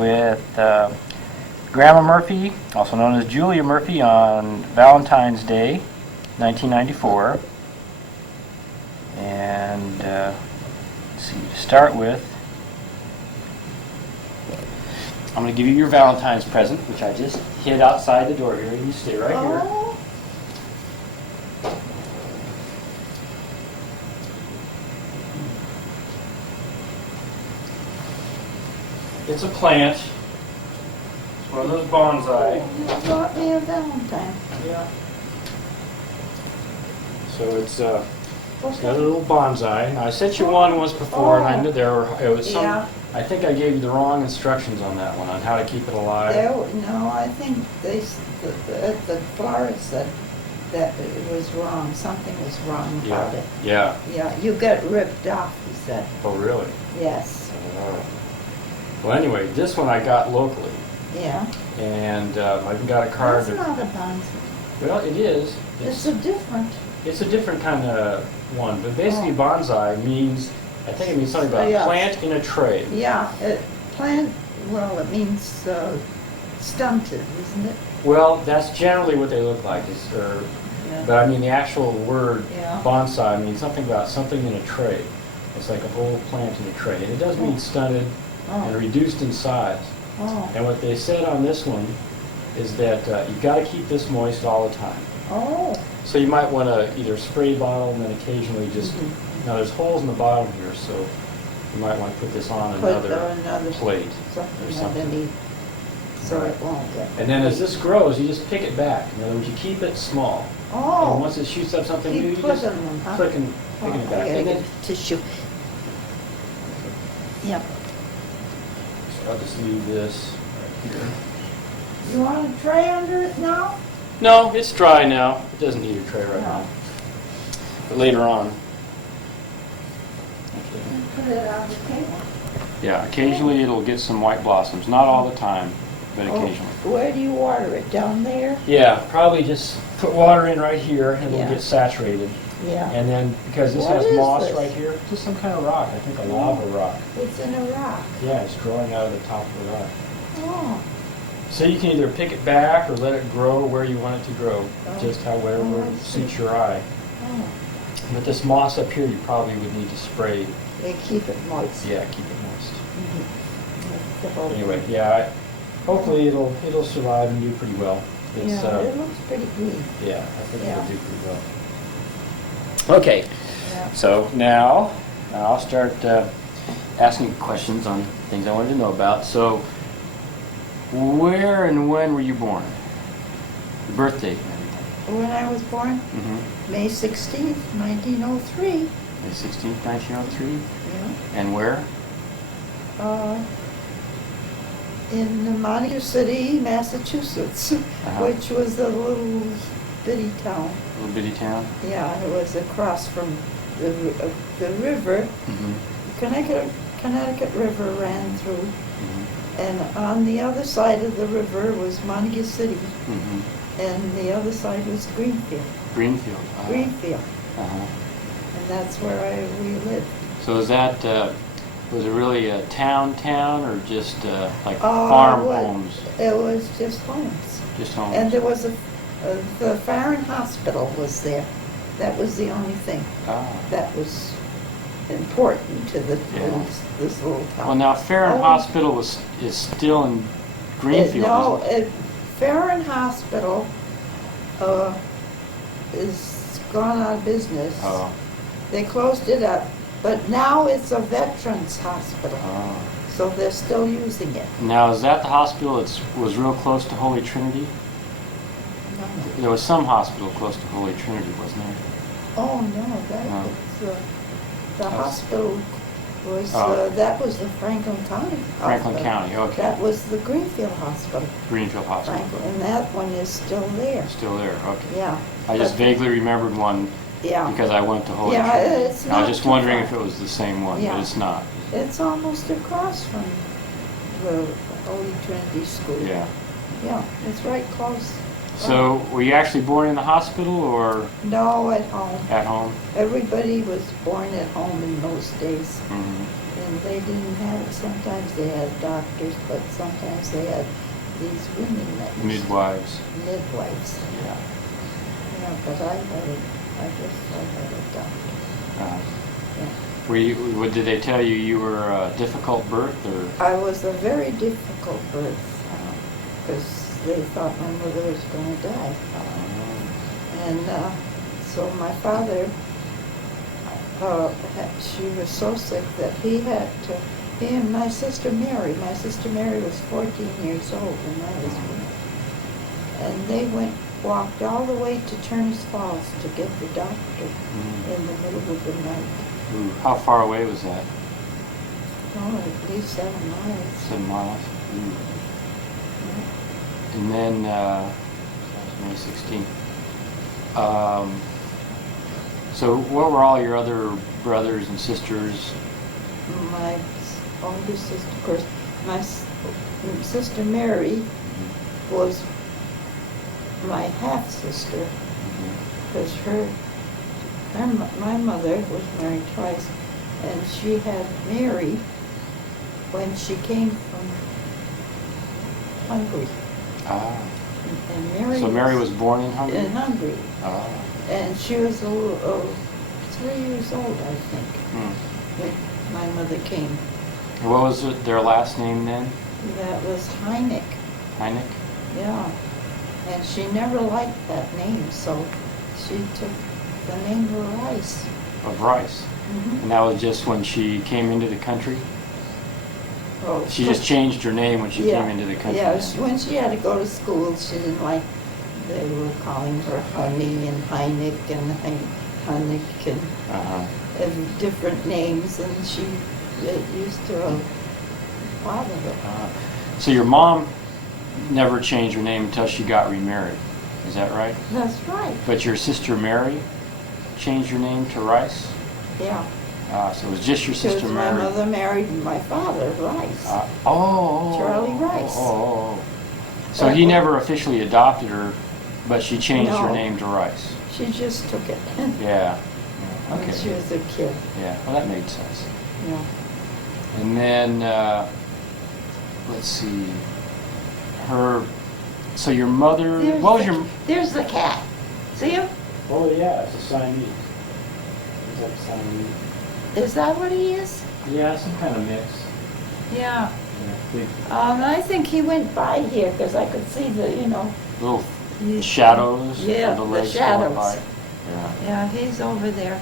with Grandma Murphy, also known as Julia Murphy, on Valentine's Day, 1994. And let's see, to start with, I'm going to give you your Valentine's present, which I just hid outside the door here. You stay right here. Oh. It's a plant. It's one of those bonsai. You brought me a Valentine. Yeah. So it's got a little bonsai. Now, I sent you one once before, and I knew it was some. Yeah. I think I gave you the wrong instructions on that one, on how to keep it alive. No, I think the florist said that it was wrong. Something was wrong about it. Yeah. Yeah, you got ripped off, he said. Oh, really? Yes. Well, anyway, this one I got locally, Yeah. and I even got a card. That's not a bonsai. Well, it is. It's a different. It's a different kind of one, but basically bonsai means, I think it means something about Yeah. plant in a tray. Yeah, plant. Well, it means stunted, isn't it? Well, that's generally what they look like. Yeah. But I mean, the actual word Yeah. bonsai means something about something in a tray. It's like a whole plant in a tray, and it does mean stunted and reduced in size. Oh. And what they said on this one is that you've got to keep this moist all the time. Oh. So you might want to either spray bottle and then occasionally just, now there's holes in the bottom here, so you might want to put this on another plate or something. Underneath, so Right. it won't get. And then as this grows, you just pick it back. In other words, you keep it small. And Oh. once it shoots up something new, you Keep just putting them, huh? picking it I back. gotta And get then, tissue. Yep. so I'll just leave this right here. You want a tray under it now? No, it's dry now. It doesn't need a tray right now. But later on. Put it on the table. Yeah, occasionally it'll get some white blossoms. Not all the time, but occasionally. Where do you water it? Down there? Yeah, probably just put water in right here and it'll Yeah. get saturated. Yeah. And then, because this What has is moss this? right here, just some kind of rock, I think a lava rock. It's in a rock. Yeah, it's growing out of the top of the rock. Oh. So you can either pick it back or let it grow where you want it to grow, just however I see. suits your eye. Oh. But this moss up here, you probably would need to spray. They keep it moist. Yeah, keep it moist. That's the whole Anyway, thing. yeah, hopefully it'll survive and do pretty well. It's, Yeah, it looks pretty green. yeah, I think it'll Yeah. do pretty well. Okay, Yeah. so now I'll start asking questions on things I wanted to know about. So, where and when were you born? Your birth date and everything. When I was born, Mm-hmm. May 16th, 1903. May 16th, 1903. Yeah. And where? In Montague City, Massachusetts, which was a little bitty town. Little bitty town? Yeah, it was across from the river. Mm-hmm. Connecticut River ran through, Mm-hmm. and on the other side of the river was Montague City, Mm-hmm. and the other side was Greenfield. Greenfield. Greenfield, Uh-huh. and that's where we lived. So is that, was it really a town, or just like Oh, farm what- homes? It was just homes. Just homes? And there was the Farron Hospital was there. That was the only thing Ah. that was important to Yeah. this little town. Well, now Farron Oh. Hospital is still in Greenfield, No, isn't it? Farron Hospital is gone out of business. Oh. They closed it up, but now it's a veterans hospital, Oh. so they're still using it. Now, is that the hospital that was real close to Holy Trinity? No. There was some hospital close to Holy Trinity, wasn't there? Oh, no, that No. was, the hospital was, Oh. that was the Franklin County Franklin Hospital. County, okay. That was the Greenfield Hospital, Greenfield Hospital. Franklin, and that one is still there. Still there, okay. Yeah. I just But- vaguely remembered one Yeah. because I went to Holy Yeah, Trinity. it's I was not just too wondering far. if it was the same one, Yeah. but it's not. It's almost across from the Holy Trinity School. Yeah. Yeah, it's right close. So, were you actually born in the hospital or No, at home. at home? Everybody was born at home in those days. Mm-hmm. And they didn't have, sometimes they had doctors, but sometimes they had these women that used Midwives. midwives. Yeah. Yeah, but I guess I had a doctor. Uh, Yeah. what did they tell you? You were a difficult birth, or? I was a very difficult birth because they thought my mother was going to die. And so my father, she was so sick that he and my sister Mary was 14 years old when I was born. And they walked all the way to Turners Falls to get the doctor in the middle of the night. Ooh, how far away was that? Oh, at least 7 miles. 7 miles. Ooh. And then, that was May 16th. So what were all your other brothers and sisters? My older sister, of course, my sister Mary was my half-sister, because my mother was married twice, and she had Mary when she came from Hungary. Ah. And Mary So Mary was born in Hungary? in Hungary. Ah. And she was 3 years old, I think, when my mother came. And what was their last name then? That was Heineck. Heineck? Yeah. And she never liked that name, so she took the name Rice. Of Rice. Mm-hmm. And that was just when she came into the country? Oh, She just changed her name when she came into the country? Yeah, then? when she had to go to school, she didn't like, they were calling her Honey and Heineck and Heineck and different names, and it used to bother her. So your mom never changed her name until she got remarried, is that right? That's right. But your sister Mary changed her name to Rice? Yeah. So it was just your sister Because Mary? my mother married my father, Rice. Charlie Rice. So he never officially adopted her, but she changed her No. name to Rice? She just took it Yeah. when Okay. she was a kid. Yeah, well that made sense. Yeah. And then, let's see, so your mother, what was your... There's the cat. See him? Oh yeah, it's a Siamese. Is that Siamese? Is that what he is? Yeah, some kind of mix. Yeah. Big I think he went by here because I could see the, little shadows Yeah, of the the legs going by. shadows. Yeah. Yeah, he's over there.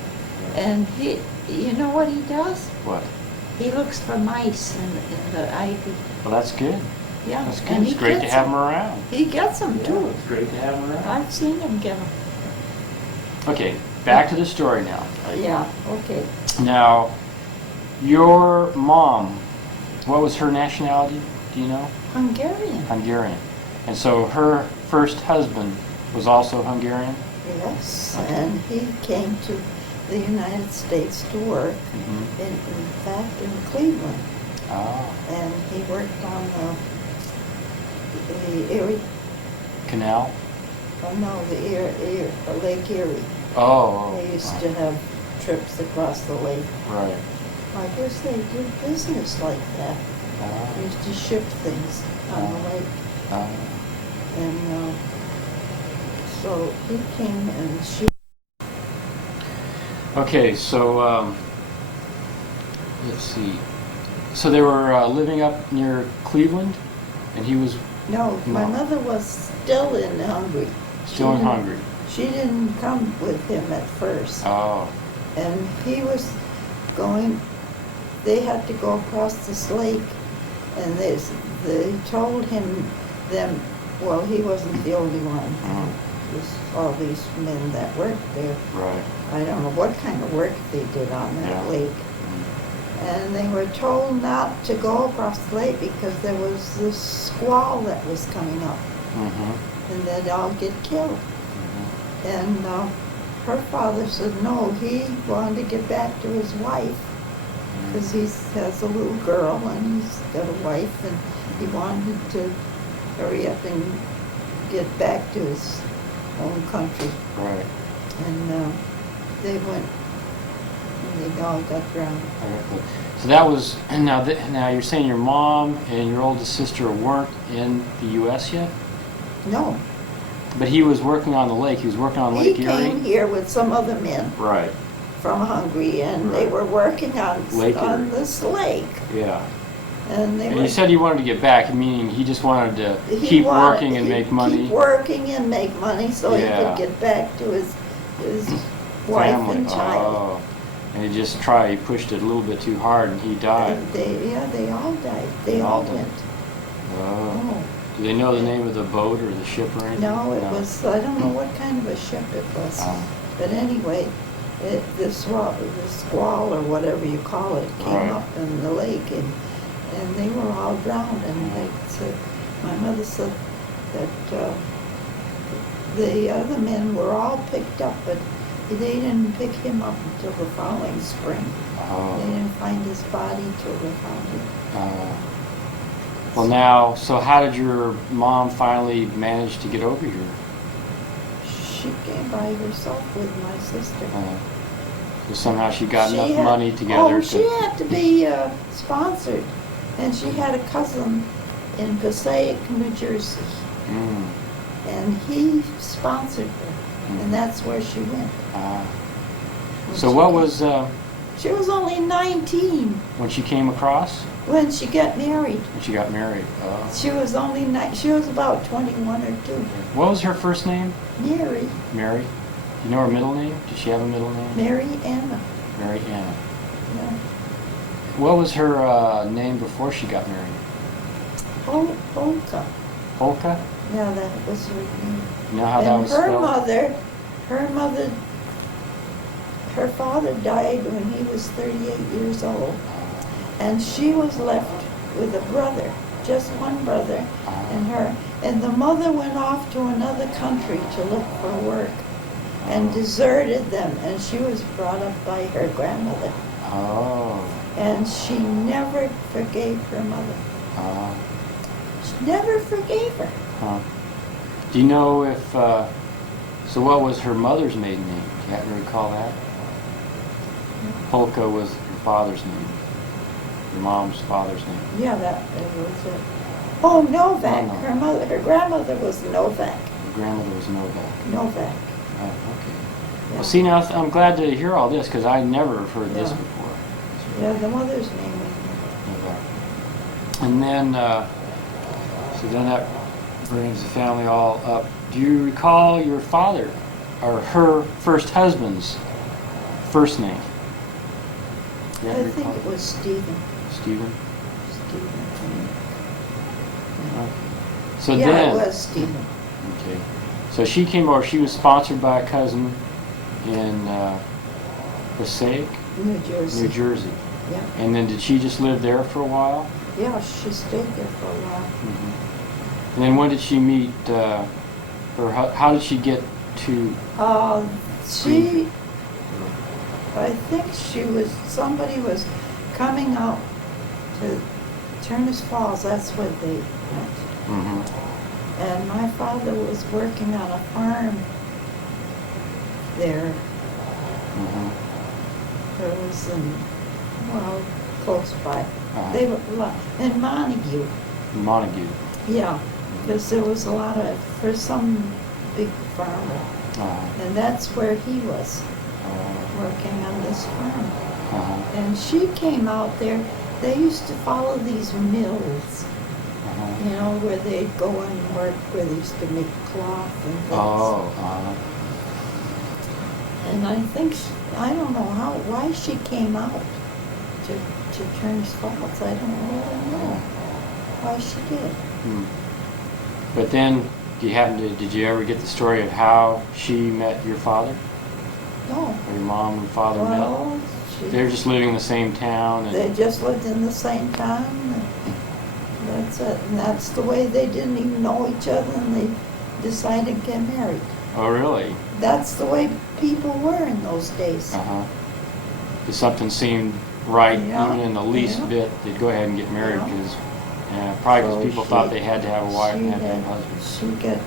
And you know what he does? What? He looks for mice in the ivy. Well, that's good. Yeah. That's good. And It's he great to gets have them. them around. He gets them too. It's great to have them around. I've seen him get them. Okay, back to the story now. Yeah, okay. Now, your mom, what was her nationality? Do you know? Hungarian. Hungarian. And so her first husband was also Hungarian? Yes, Okay. and he came to the United States to work, Mm-hmm. in fact, in Cleveland. Ah, And he worked on the Erie, canal? Lake Erie. Oh. They used to have trips across the lake. Right. I guess they did business like that. Ah, They used to ship things on the lake. ah. And so he came and she... Okay, so let's see. So they were living up near Cleveland, and he was No, my No. mother was still in Hungary. still in Hungary. She didn't come with him at first. Oh, And he was going, they had to go across this lake, and they told them, well, he wasn't the only one. mm, It was all these men that worked there. right. I don't know what kind of work they did on that Yeah. lake. And they were told not to go across the lake because there was this squall that was coming up, Mm-hmm. and they'd all get killed. Mm-hmm. And her father said no, he wanted to get back to his wife because he has a little girl and he's got a wife, and he wanted to hurry up and get back to his own country. Right. And they went, and they all got drowned. So that was, and now you're saying your mom and your oldest sister weren't in the U.S. yet? No. But he was working on the lake. He was working on He Lake Erie? came here with some other men Right. from Hungary, and they Right. were working on Lake Erie. this lake. Yeah. And they And were. you said he wanted to get back, meaning he just wanted to he keep wanted- working and he'd make money. Keep working and make money so he Yeah. could get back to his wife Family. and child. Oh. And he just he pushed it a little bit too hard and he died. And they all died. They They all all died. went. Oh. Oh. Do they know the name of the boat or the ship or anything? No, it was, I don't know what kind of a ship it was. Oh. But anyway, the squall or whatever you call it came Right. up in the lake, and they were all drowned. And they said, my mother said that the other men were all picked up, but they didn't pick him up until the following spring. They Oh. didn't find his body till they found it. Well, now, so how did your mom finally manage to get over here? She came by herself with my sister. So somehow she got enough had- money together Oh, to... she had to be sponsored, and she had a cousin in Passaic, New Jersey, Mm, and he sponsored her, Mhm. and that's where she went. uh, so what was, She was only 19 when she came across? when she got married. When she got married? She was only she was about 21 or 2. What was her first name? Mary, Mary? You know her middle name? Did she have a middle name? Mary Anna. Mary Anna. Yeah. What was her name before she got married? Polka. Polka? Yeah, that was her name. You know how that And was her spelled? mother, her father died when he was 38 years old, and she was left with a brother, just one brother, and the mother went off to another country to look for work and deserted them, and she was brought up by her grandmother, Oh. and she never forgave her mother. Oh. She never forgave her. Huh. Do you know if, so what was her mother's maiden name? Do you happen to recall that? Polka was your father's name. Your mom's father's name. Yeah, that was it. Oh, Novak. No. Her grandmother was Novak. Your grandmother was Novak. Novak. Oh, okay. Yeah. Well, see, now I'm glad to hear all this because I never have heard this Yeah. before. Yeah, the mother's name was Novak. And then, so then that brings the family all up. Do you recall your father or her first husband's first name? Do you I ever think recall? it was Stephen. Stephen? Stephen. Okay. So Yeah, then, it was Stephen. okay. So she came over. She was sponsored by a cousin in Passaic, New Jersey. New Jersey. Yeah. And then did she just live there for a while? Yeah, she stayed there for a while. And then when did she meet, or how did she get to? She, I think somebody was coming out to Turners Falls. That's where they went. Mm-hmm. And my father was working on a farm there. Mm-hmm. It was close by. Uh-huh. They were in Montague. Montague. Yeah, because there was a lot for some big farmer. Uh-huh. And that's where he was working on this farm. Uh-huh. And she came out there. They used to follow these mills, Uh-huh. you know, where they'd go and work, where they used to make cloth and things. Oh. Uh-huh. And I think, I don't know why she came out to Turners Falls. I don't really know why she did. Hmm. But then, did you ever get the story of how she met your father? No. Or your mom and father met? Well, They were just living in the same town and... they just lived in the same town. And that's it. And that's the way they didn't even know each other, and they decided to get married. Oh, really? That's the way people were in those days. Uh-huh. If something seemed right, Yeah, even in the least yeah. bit, they'd go ahead and get married Yeah. because, probably because So people thought they had to have a wife and had to have a husband.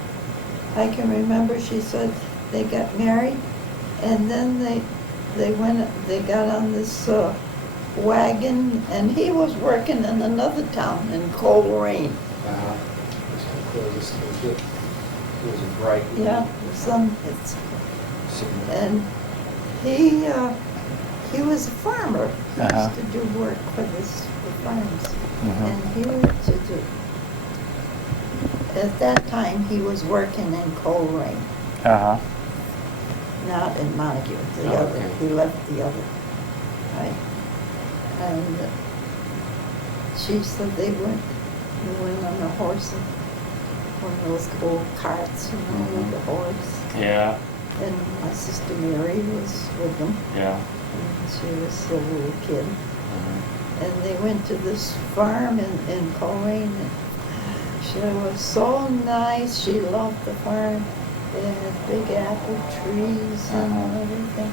I can remember she said they got married, and then they got on this wagon, and he was working in another town in Coleraine. It's kind of close. It was a bright. Yeah, it's, and he was a farmer. He used to do work for the farms. And he went to do, at that time, he was working in Coleraine, not in Montague, the Oh, other. okay. He left the other, right? And she said they went on a horse, one of those old carts, with the horse. Yeah, And my sister Mary was with them, yeah. and she was a little kid. And they went to this farm in Coleraine, and she was so nice. She loved the farm. They had big apple trees and everything,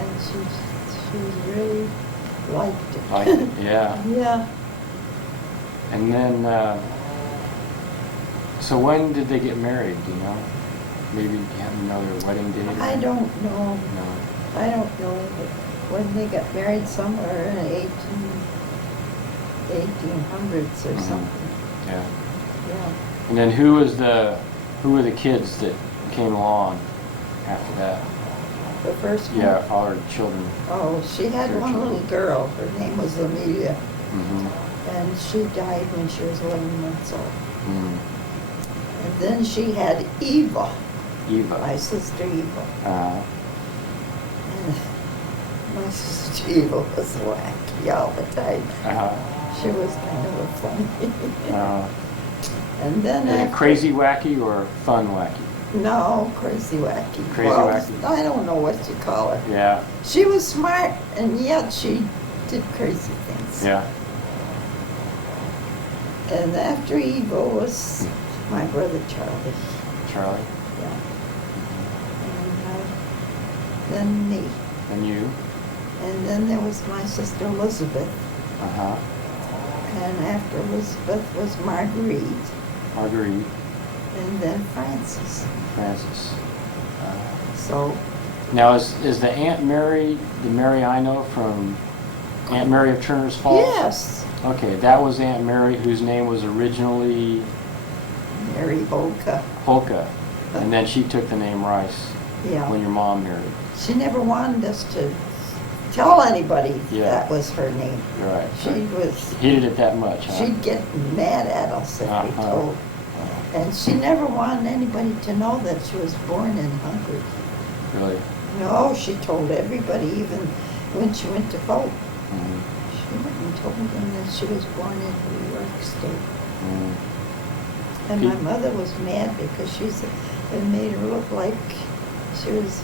and she really liked it. Like it, yeah. Yeah. And then, so when did they get married, do you know? Maybe you happen to know their wedding date? I don't know. No. I don't know when they got married, somewhere in 1800s or something. Yeah. Yeah. And then who were the kids that came along after that? The first one? Yeah, all her children. Oh, she had Their one children. little girl. Her name was Amelia. Mm-hmm. And she died when she was 11 months old. Mm. And then she had Eva, Eva. my sister Eva. Uh, And my sister Eva was wacky all the time. She was kind of a funny. And then after, crazy wacky or fun wacky? no, crazy wacky. Crazy Well, wacky. I don't know what you call her. Yeah, She was smart, and yet she did crazy things. yeah. And after Eva was my brother Charlie. Charlie. Yeah. And then me. And you? And then there was my sister Elizabeth. Uh-huh. And after Elizabeth was Marguerite. Marguerite. And then Frances. Francis. So, Now, is the Aunt Mary, the Mary I know from Aunt Mary of Turner's Falls? yes, Okay, that was Aunt Mary, whose name was originally Mary Holka. Holka, and then she took the name Rice Yeah. when your mom married. She never wanted us to tell anybody Yeah. that was her name. You're right. She was, Hated it that much, huh? she'd get mad at us if we Uh-huh. told. And she never wanted anybody to know that she was born in Hungary. Really? No, she told everybody, even when she went to vote. Mhm. She went and told them that she was born in New York State. Mm. And my Did- mother was mad because she said it made her look like she was.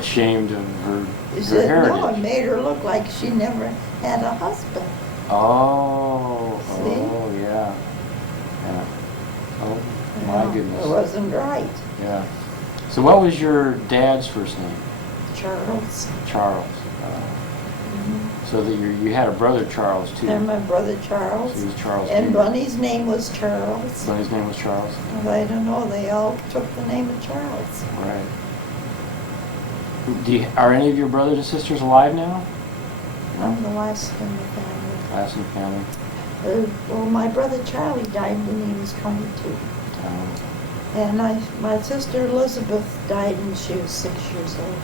Ashamed of her, She her said, heritage. no, it made her look like she never had a husband. Oh, See? oh, yeah. Yeah. Oh, No, my It goodness. wasn't right. Yeah. So what was your dad's first name? Charles. Charles. So that you had a brother Charles too. And my brother Charles. So he was Charles And too. Bunny's name was Charles. So his name was Charles. And I don't know, they all took the name of Charles. Right. Are any of your brothers and sisters alive now? I'm the last in the family. Last in the family. Well, my brother Charlie died when he was 22. Um, And my sister Elizabeth died when she was 6 years old.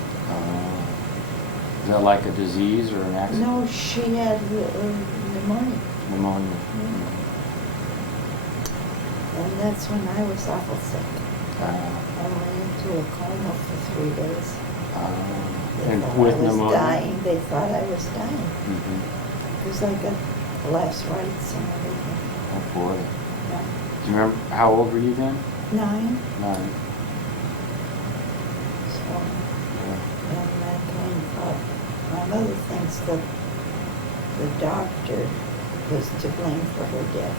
is that like a disease or an accident? No, she had pneumonia. Pneumonia. And that's when I was awful sick. Uh, I went into a coma for 3 days. They and thought with I was pneumonia. dying. They thought I was dying Mm-hmm. because I got last rites and everything. Oh boy. Yeah. Do you remember how old were you then? 9. 9. So, Yeah. and I kind of, my mother thinks that the doctor was to blame for her death.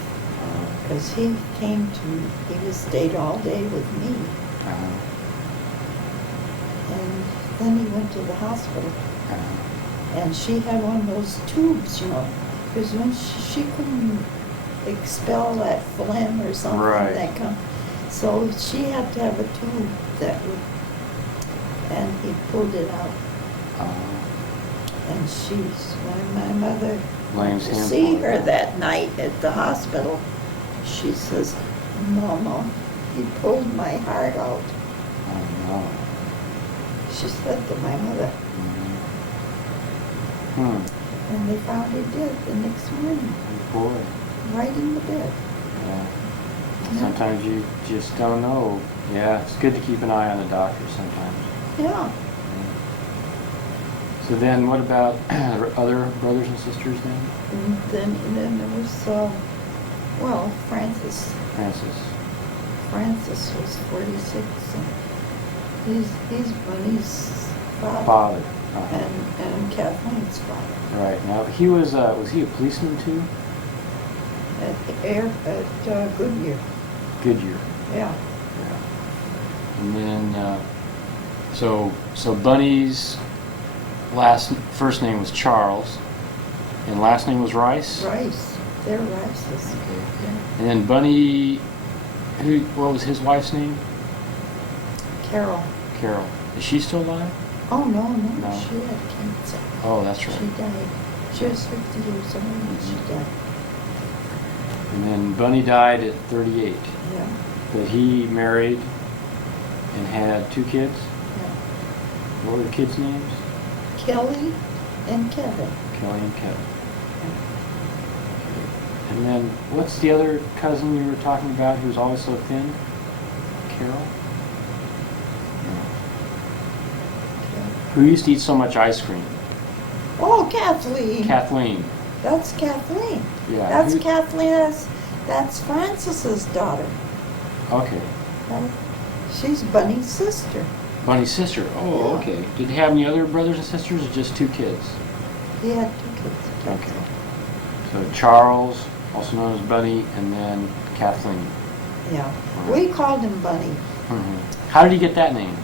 Because he came to me, he stayed all day with me, Uh-huh. and then he went to the hospital, Uh-huh. and she had one of those tubes, because when she couldn't expel that phlegm or something Right. that come, so she had to have a tube that would, and he pulled it out, And when my mother Blames him. see for her it. that night at the hospital, she says, Mama, he pulled my heart out. Oh, no. She said to my mother. Hmm. And they found her dead the next morning, Oh, boy. right in the bed. Yeah. Yeah. Sometimes you just don't know. Yeah, it's good to keep an eye on the doctor sometimes. Yeah. So then what about other brothers and sisters then? And then there was, Francis. Francis was 46, and he's Bunny's father. Uh-huh. And Kathleen's father. Right. Now, he was he a policeman too? At Goodyear. Goodyear. Yeah. Yeah. And then, so Bunny's first name was Charles, and last name was Rice? Rice. They're Rices. Okay. Yeah. And then Bunny, what was his wife's name? Carol. Carol. Is she still alive? Oh, no. No. She had cancer. Oh, that's She right. died. She was 50 years old when she died. And then Bunny died at 38. Yeah. But he married and had 2 kids. Yeah. What were the kids' names? Kelly and Kevin. Kelly and Kevin. And then, what's the other cousin you were talking about who was always so thin? Carol? Who used to eat so much ice cream? Oh, Kathleen. Kathleen. That's Kathleen. Yeah. That's Kathleen. That's Francis's daughter. Okay. She's Bunny's sister. Bunny's sister. Oh, Yeah. okay. Did he have any other brothers and sisters, or just 2 kids? He had 2 kids. Okay. So Charles, also known as Bunny, and then Kathleen. Yeah. We called him Bunny. Mm-hmm. How did he get that name?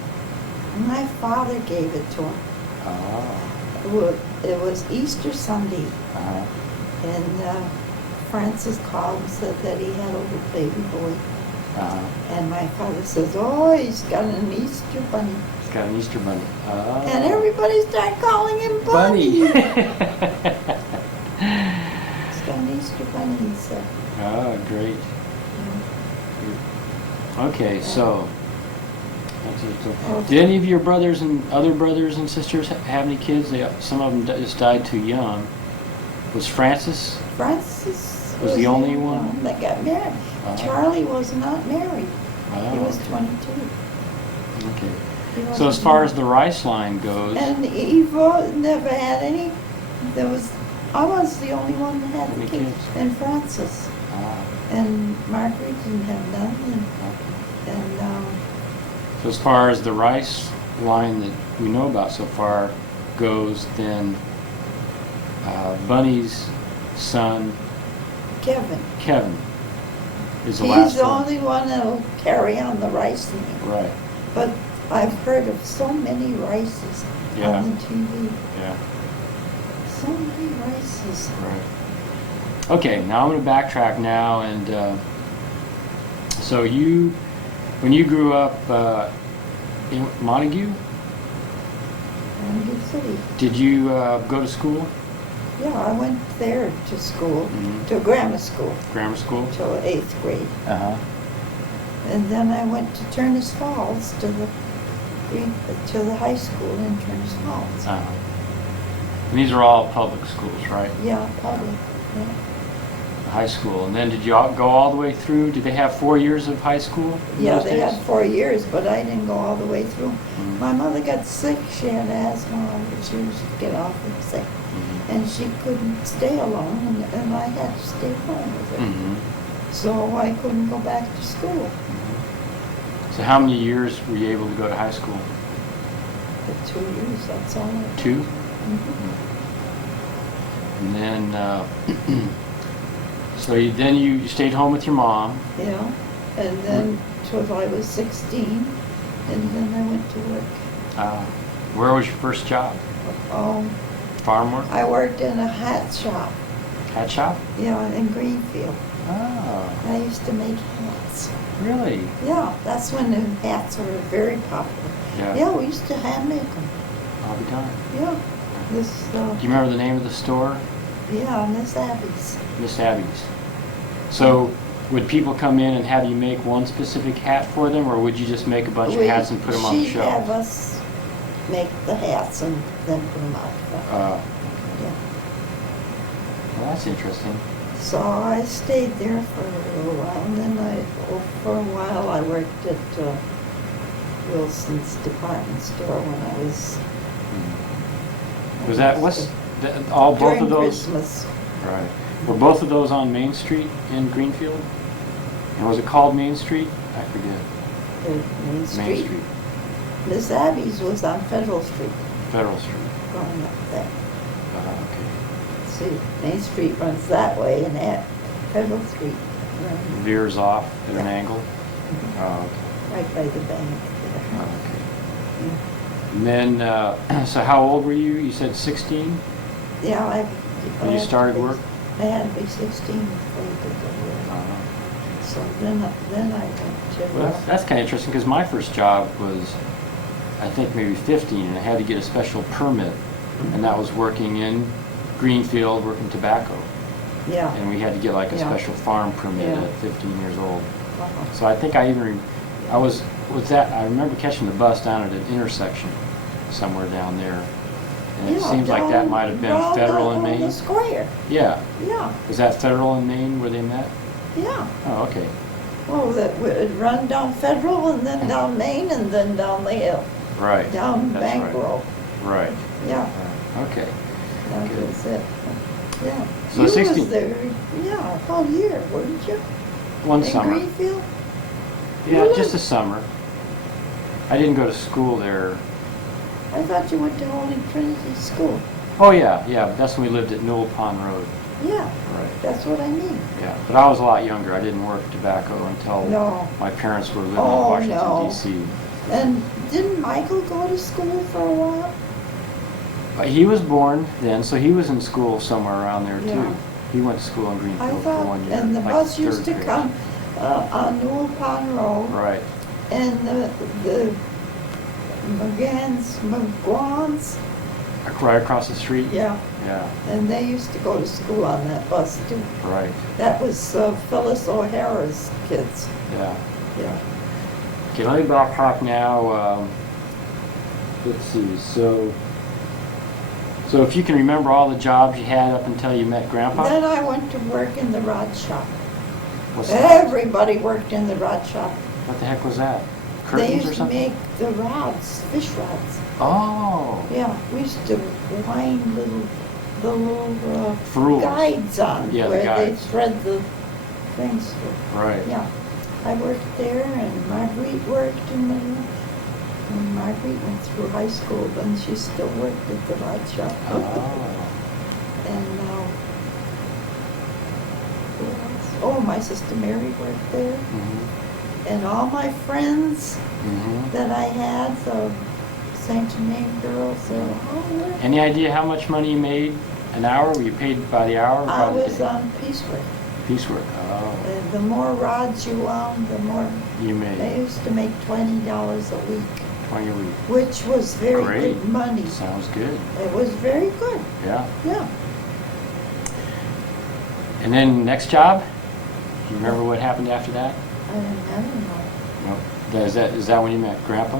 My father gave it to him. Oh. It was Easter Sunday, Uh-huh. and Francis called and said that he had a little baby boy. Uh-huh. And my father says, oh, he's got an Easter bunny. He's got an Easter bunny. Oh. And everybody started calling him Bunny. He's got an Easter bunny, he said. Oh, great. Yeah. Okay, so. Oh. Did any of your brothers and other brothers and sisters have any kids? Some of them just died too young. Was Francis? Francis Was the only one? that got married. Charlie was not married. Oh, He was okay. 22. Okay. He So wasn't as far as married. the Rice line goes, And Eva never had any. I was the only one that had Any the kids. kids? And Francis. And Margaret didn't have none. And so as far as the Rice line that we know about so far goes, then Bunny's son Kevin. Kevin is the He's last the one. only one that'll carry on the Rice name. Right. But I've heard of so many Rices Yeah. on the TV. Yeah. So many Rices. Right. Okay, now I'm going to backtrack now, and so when you grew up in Montague, Montague City. did you go to school, Yeah, I went there to school, Mhm. to grammar school, grammar school? till 8th grade. Uh-huh. And then I went to Turners Falls to the high school in Turners Falls. Uh-huh. And these are all public schools, right? Yeah, public. Yeah. High school. And then did you go all the way through? Did they have 4 years of high school in Yeah, those they days? had 4 years, but I didn't go all the way through. Mhm. My mother got sick. She had asthma. She was get awful sick. Mhm. And she couldn't stay alone, and I had to stay home with her. Mhm. So I couldn't go back to school So how many years were you able to go to high school? for 2 years. That's all. I did. 2? Mhm. And then, so then you stayed home with your mom. Yeah, and then till I was 16, and then I went to work. Where was your first job? Farm work? I worked in a hat shop, Hat shop? yeah, in Greenfield. Oh, I used to make hats. really? Yeah, that's when the hats were very popular. Yeah. Yeah, we used to hand make them. All the time. Yeah, This, Do you remember the name of the store? yeah, Miss Abby's. Miss Abby's. So would people come in and have you make one specific hat for them, or would you just make a bunch of hats and put them on the She'd have shelf? us make the hats and then put them out front. Yeah. Well, that's interesting. So I stayed there for a little while, and then for a while I worked at Wilson's department store when I was. Was that, both during of those? Christmas. Right. Were both of those on Main Street in Greenfield? And was it called Main Street? I forget. Main Street. Main Street. Miss Abby's was on Federal Street, Federal Street. going up there. Okay. See, Main Street runs that way, and Federal Street runs Veers off at an Yeah. angle? Oh, right by the bank okay. there. Oh, okay. Yeah. And then, so how old were you? You said 16? Yeah, When you started work? I had to be 16 before you could go work. So then I went to. Well, that's kind of interesting, because my first job was, I think, maybe 15, and I had to get a special permit, and that was working in Greenfield, working tobacco. Yeah. And we had to get like a Yeah. special farm permit Yeah. at 15 years old. Uh-huh. So I think I even, I remember catching the bus down at an intersection somewhere down there. And it Yeah, seems like that down- might have been down Federal and on Main. the square. Yeah. Yeah, Was that Federal and Main where they met? yeah. Oh, okay. Well, that would run down Federal and then down Main and then down the hill, Right. down That's Bank right. Road. Right. Yeah, Okay. that Good. was it. Yeah. So You 16 was there, yeah, a whole year, weren't you? One In summer. Greenfield? Yeah, Really? just a summer. I didn't go to school there. I thought you went to Holy Trinity School. Oh, yeah, yeah. That's when we lived at Newell Pond Road. Yeah, Right. that's what I mean. Yeah. But I was a lot younger. I didn't work tobacco until No. my parents were living Oh, in Washington, no. D.C. And didn't Michael go to school for a while? He was born then, so he was in school somewhere around there Yeah. too. He went to school in I Greenfield for thought, 1 year. and the like bus used third to grade. come on Newell Pond Road. Right. And the McGuans, Right across the street? yeah, Yeah, and they used to go to school on that bus too. right. That was Phyllis O'Hara's kids, Yeah. yeah. Okay, let me backtrack now. Let's see. So if you can remember all the jobs you had up until you met Grandpa? Then I went to work in the rod shop. What's that? Everybody worked in the rod shop. What the heck was that? They Curtains used or to something? make the rods, fish rods. Oh, Yeah, we used to wind the little Rules. guides on Yeah, the where they guides. thread the things through. right. Yeah, I worked there, and Marguerite worked in the. When Marguerite went through high school, then she still worked at the rod shop. Oh, And who else? Oh, my sister Mary worked there, mm-hmm. and all my friends Mm-hmm. that I had, the Saint Germain girls, they were all working. Any idea how much money you made an hour? Were you paid by the hour or I by the was day? on piecework. Piecework. Oh, And the more rods you wound, the more. you They made used to make $20 a week, 20 a week. which was very Great. good money. Sounds good. It was very good, Yeah. yeah. And then next job? Do you remember what happened after that? I don't know. Nope. Is that when you met Grandpa?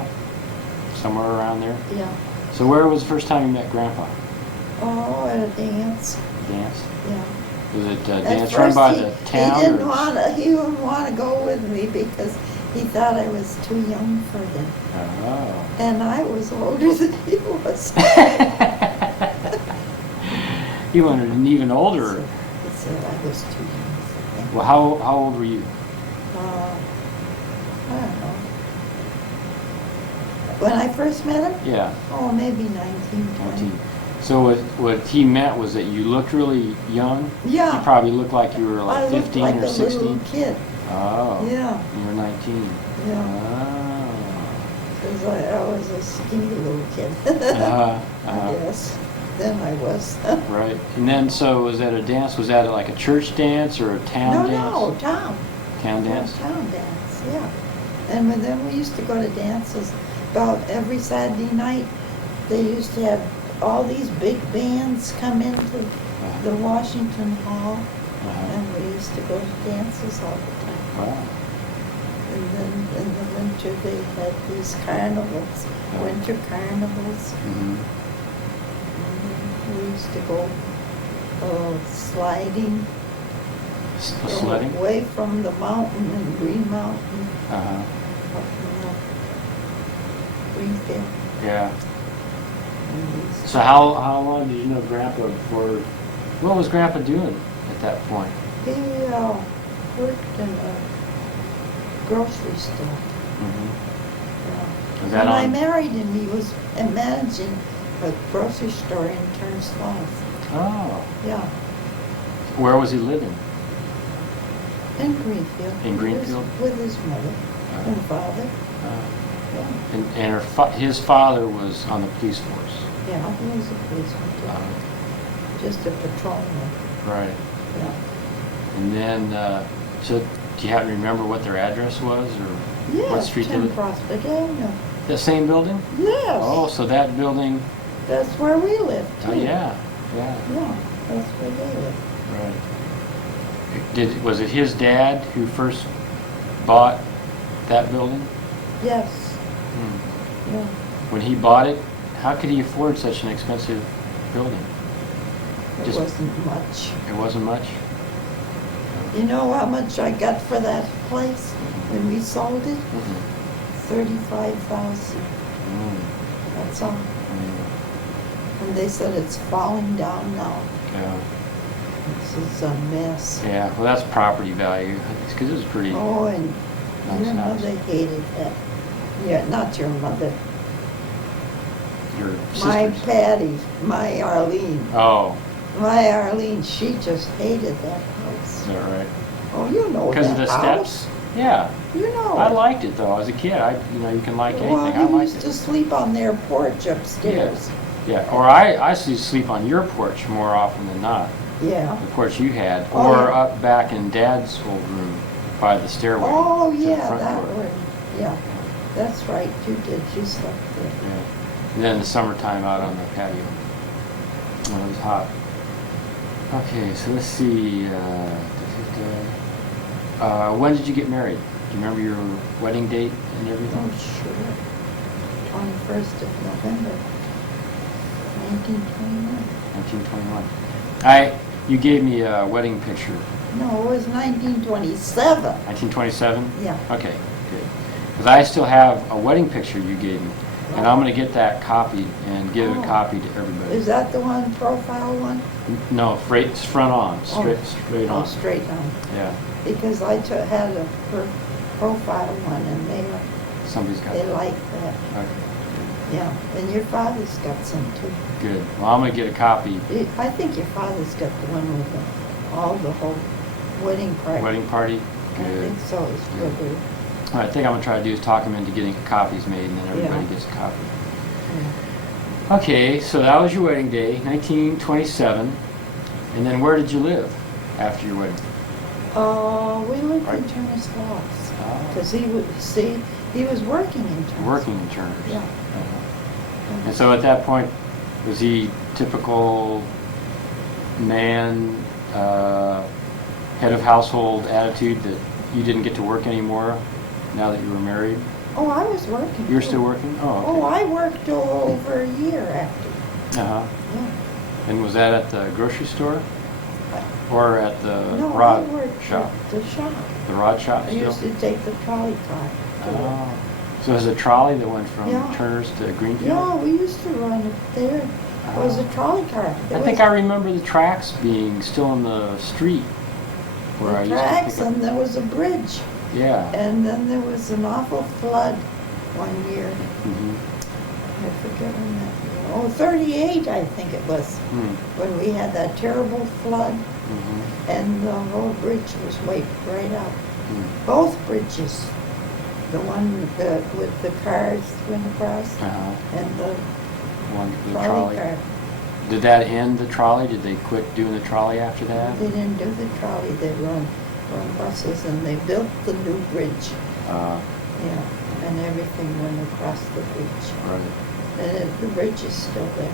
Somewhere around there? Yeah. So where was the first time you met Grandpa? Oh, at a dance, Dance? yeah. Was it At dance run first by he- the town? He didn't or- he didn't want to go with me because he thought I was too young for him. Oh. And I was older than he was. You wanted an even older. He said I was too young for him. Well, how old were you? I don't know. When I first met him, Yeah, oh, maybe 19, 20. 19. So what he meant was that you looked really young? Yeah. You probably looked like you were I like looked 15 like or a 16? little kid. Oh. Yeah, You were 19. yeah. Oh. Because I was a skinny little kid. Uh-huh. Yes, then I was. Right. And then, so was that a dance? Was that like a church dance or a town dance? No, town. Town dance? Town dance, yeah. And then we used to go to dances about every Saturday night. They used to have all these big bands come into the Washington Hall, and we used to go to dances all the time. Wow. And then in the winter, they had these carnivals, winter carnivals. Mhm. We used to go sliding. Sledding? Away from the mountain and Green Mountain, Uh-huh. up in the Greenfield. Yeah. And we used So how long did you know Grandpa before? What was Grandpa doing at that point? He worked in a grocery store. Mhm. Yeah. Was that When I on? married him, he was managing a grocery store in Turns Falls. Oh. Yeah, Where was he living? in Greenfield. In Greenfield? With his mother and father. Yeah, And his father was on the police force. yeah, he was a policeman too. Just a patrolman. Right. Yeah. And then, so do you happen to remember what their address was, or Yeah, what street they 10 lived? Prospect Avenue. The same building? Yes. Oh, so that building. That's where we lived too. Oh, yeah. Yeah. Yeah, that's where they lived. Right. Was it his dad who first bought that building? Yes. Hmm. Yeah. When he bought it, how could he afford such an expensive building? It Just- wasn't much. It wasn't much? You know how much I got for that place when we sold it? Mhm. 35,000. Mm. That's all. Mm. And they said it's falling down now. Yeah. This is a mess. Yeah, well, that's property value, because it was pretty. Oh, and Nice your house. mother hated that. Yeah, not your mother. Your My sisters. Patty, my Arlene. Oh, My Arlene, she just hated that house. is that right? Oh, you know Because that of the house. steps? Yeah. You know. I liked it though. As a kid, you can like anything. Well, I you liked used to it. sleep on their porch upstairs. Yeah, or I used to sleep on your porch more often than not. Yeah. The porch you had, Oh, or yeah. up back in Dad's old room by the stairway. Oh, to the yeah, front that door. one. Yeah, that's right. You did. You slept there. Yeah. And then in the summertime out on the patio when it was hot. Okay, so let's see. When did you get married? Do you remember your wedding date and everything? Oh, sure. 21st of November, 1921. 1921. You gave me a wedding picture. No, it was 1927. 1927? Yeah. Okay, good. Because I still have a wedding picture you gave me, and I'm going to get that copied and give a Oh. copy to everybody. Is that the one, profile one? No, it's front on, straight Oh, on. straight on. Yeah, Because I had a profile one, and somebody's got they that. liked that. Okay, Yeah, and your father's got some too. good. Well, I'm going to get a copy. I think your father's got the one with all the whole wedding party. Wedding party? I Good. think so. It's Good. good. All right, I think I'm going to try to do is talk them into getting copies made, and then everybody Yeah. gets a copy. Yeah. Okay, so that was your wedding day, 1927. And then where did you live after your wedding? We lived in Right. Turner's Falls. Oh. Because he was working in Turner's. Working in Turner's. Yeah. And so at that point, was he typical man, head of household attitude that you didn't get to work anymore now that you were married? Oh, I was working. You were too. still working? Oh, Oh, okay. I worked over a year after. Uh-huh. Yeah. And was that at the grocery store or at the No, rod I worked shop? at the shop. The rod shop I still? used to take the trolley car. to work. Oh. So there's a trolley that went from Yeah. Turner's to Greenfield? Yeah, we used to run it there. It was a trolley car. I think I remember the tracks being still in the street where I The used tracks, to pick and there was a bridge. up. Yeah. And then there was an awful flood one year. Mhm. I forget when that year. Oh, 38, I think it was, Hmm. when we had that terrible flood, Mhm. and the whole bridge was wiped right out. Hmm. Both bridges, the one with the cars went across, Uh-huh. and the One, the trolley trolley. car. Did that end the trolley? Did they quit doing the trolley after that? They didn't do the trolley, they run buses, and they built the new bridge. Yeah, and everything went across the bridge. Right. And the bridge is still there.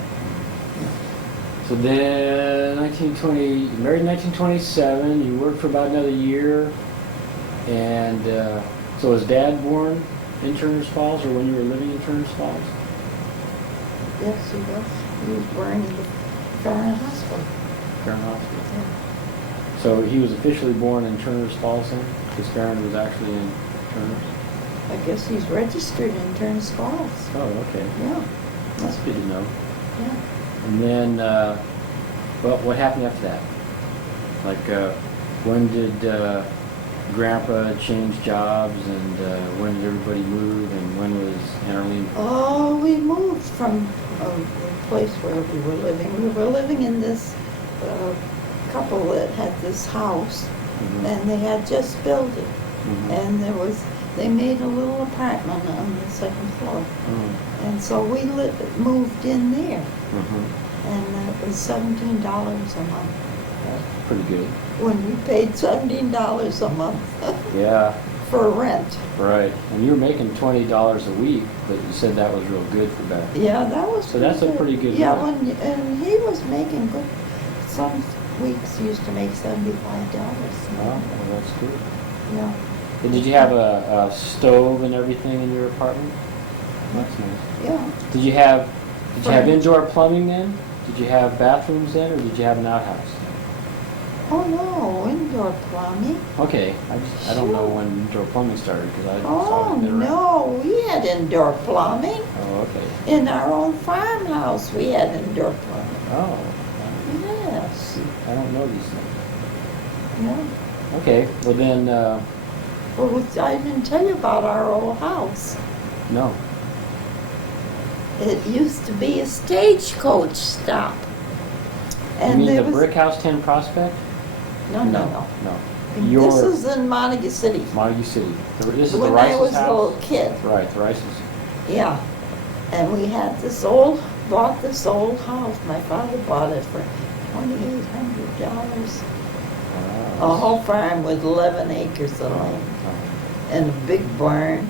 So then 1920, you married in 1927, you worked for about another year, and so was Dad born in Turners Falls, or when you were living in Turners Falls? Yes, he was. He was born in the Farron Hospital. Farron Hospital. Yeah. So he was officially born in Turners Falls then? Because Farron was actually in Turners? I guess he's registered in Turners Falls. Oh, okay. Yeah, That's good to know. yeah. And then, well, what happened after that? Like, when did Grandpa change jobs, and when did everybody move, and when was Annerline? Oh, we moved from the place where we were living. We were living in this couple that had this house, Mhm. and they had just built it. Mhm. And they made a little apartment on the second floor. Oh. And so we moved in there, Mhm. and it was $17 a month. That's pretty good. When we paid $17 a month Yeah, for rent. right. And you were making $20 a week, but you said that was real good for back. Yeah, that was. So that's a pretty good Yeah, rent. and he was making good. Some weeks he used to make $75. Oh, well, that's good. Yeah. And did you have a stove and everything in your apartment? That's nice. Yeah. Did you have Right. indoor plumbing then? Did you have bathrooms then, or did you have an outhouse? Oh no, indoor plumbing. Okay, I don't know Sure. when indoor plumbing started because I Oh saw it there. no, we had indoor plumbing. Oh, okay. In our own farmhouse, we had indoor plumbing. Oh, Yes. I don't know these things. Yeah. Okay, well then, Well, I didn't tell you about our old house. no. It used to be a stagecoach stop. You And mean there the was Brick House 10 Prospect? no. No. This Your is in Montague City. Montague City. This is When the I was Rice's a little house? kid. Right, the Rice's. Yeah. And we had bought this old house. My father bought it for $2,800. A Wow. whole farm with 11 acres of land and a big barn,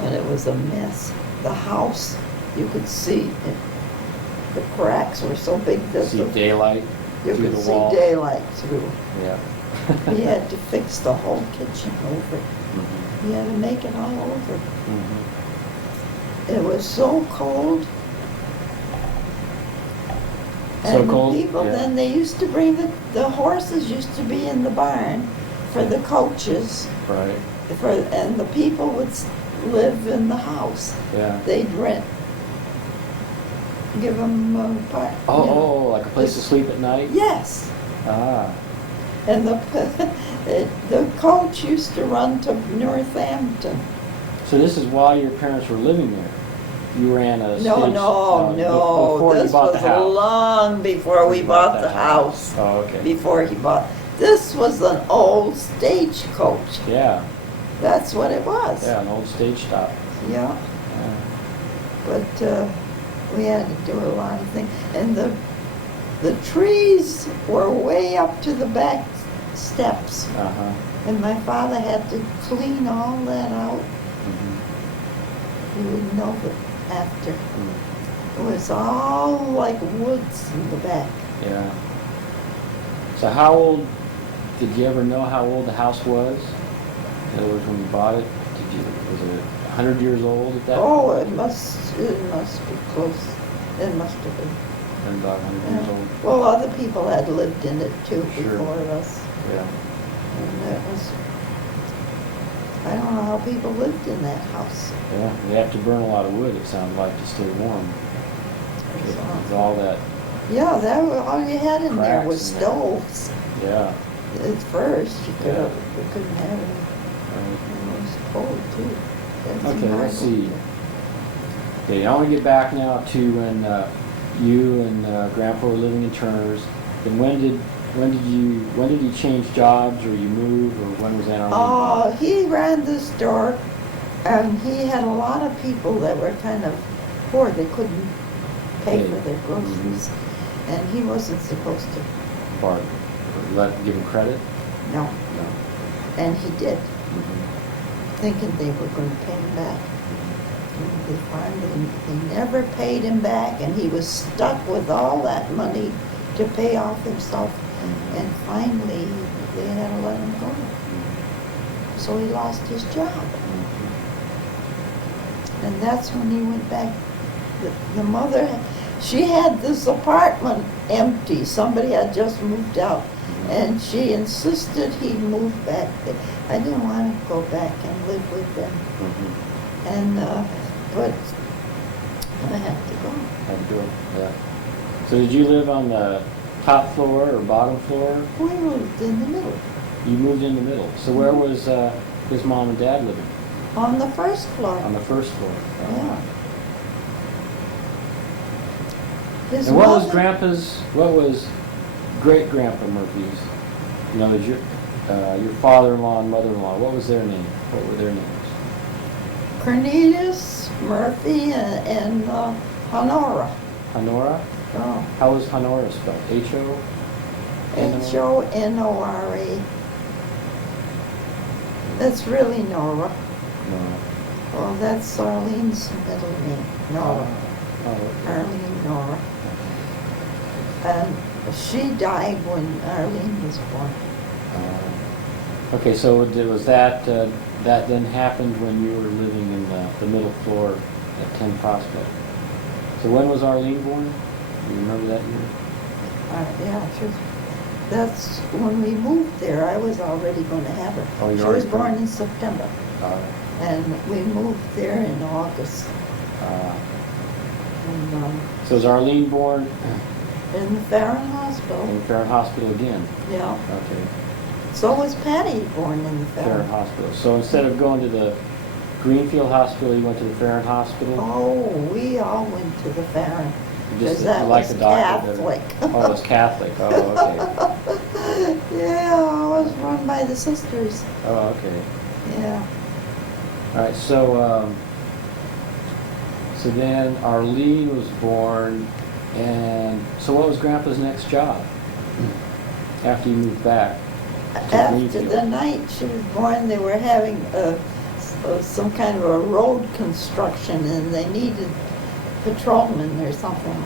but it was a mess. The house, you could see it. The cracks were so big that See daylight you through could the see wall. daylight through. Yeah. We had to fix the whole kitchen over. Mhm. We had to make it all over. Mhm. It was so cold. So And cold? the people, Yeah. then they used to bring the horses used to be in the barn for the coaches, Right. and the people would live in the house. Yeah. They'd give them a part. Oh, like a place to sleep at night? Yes, Ah. and the coach used to run to Northampton. So this is while your parents were living there? You ran a No, stage... no, Before you this bought the was house? long before we You bought the that house. Oh, okay. Before he bought, this was an old stagecoach. Yeah, That's what it was. yeah, an old stage stop. Yeah, Yeah. but we had to do a lot of things, and the trees were way up to the back steps, Uh-huh. and my father had to clean all that out. Mhm. You would know it after. Mm. It was all like woods in the back. Yeah. So how old, did you ever know how old the house was? In other words, when you bought it, was it 100 years old at that Oh, point? it must be close. It must have been. And about 100 years Yeah. old? Well, other people had lived in it too Sure. before us. Yeah. And it was, I don't know how people lived in that house. Yeah, they have to burn a lot of wood, it sounds like, to stay warm. With all that, Yeah, that was, all you had in there Cracks was in there. stoves. yeah. At first, you Yeah. couldn't have it. Right. It was cold too. That's Okay, in let's my- see. Okay, I want to get back now to when you and Grandpa were living in Turner's. And when did he change jobs, or you move, or when was that? Oh, he ran the store, and he had a lot of people that were kind of poor. They couldn't pay for their groceries, and he wasn't supposed to. Bart, give him credit? No, No. and he did, Mhm. thinking they were going to pay him back. They finally, they never paid him back, and he was stuck with all that money to pay off himself. And finally, they had to let him go. So he lost his job. And that's when he went back. The mother, she had this apartment empty. Somebody had just moved out. And she insisted he move back there. I didn't want to go back and live with them. And, but I had to go. Had to go, yeah. So did you live on the top floor or bottom floor? We moved in the middle, You moved in the middle. So where was his mom and dad living? on the first floor. On the first floor. Yeah. His And what was mother- what was great-grandpa Murphy's? You know, your father-in-law and mother-in-law, what was their name? What were their names? Cornelius Murphy and Honora. Honora? Oh, How was Honora spelled? H-O? Honora. That's really Nora. No. Well, that's Arlene's middle name, Nora. Oh, okay. Arlene Nora. And she died when Arlene was born. Okay, so was that then happened when you were living in the middle floor at 10 Prospect? So when was Arlene born? Do you remember that year? Yeah, that's when we moved there. I was already going to have her. Oh, you She already was born did? in September, Uh, and we moved there in August. uh, And, so was Arlene born in the Farron Hospital. in Farron Hospital again? Yeah. Okay, So was Patty born in the Farron Farron. Hospital. So instead of going to the Greenfield Hospital, you went to the Farron Hospital? Oh, we all went to the Farron. You just Because that liked was the doctor better? Catholic. Oh, it was Catholic. Oh, okay. Yeah, I was run by the sisters. Oh, okay. Yeah. All right, so then Arlene was born, and so what was Grandpa's next job after you moved back? to After Greenfield? the night she was born, they were having some kind of a road construction, and they needed patrolmen or something.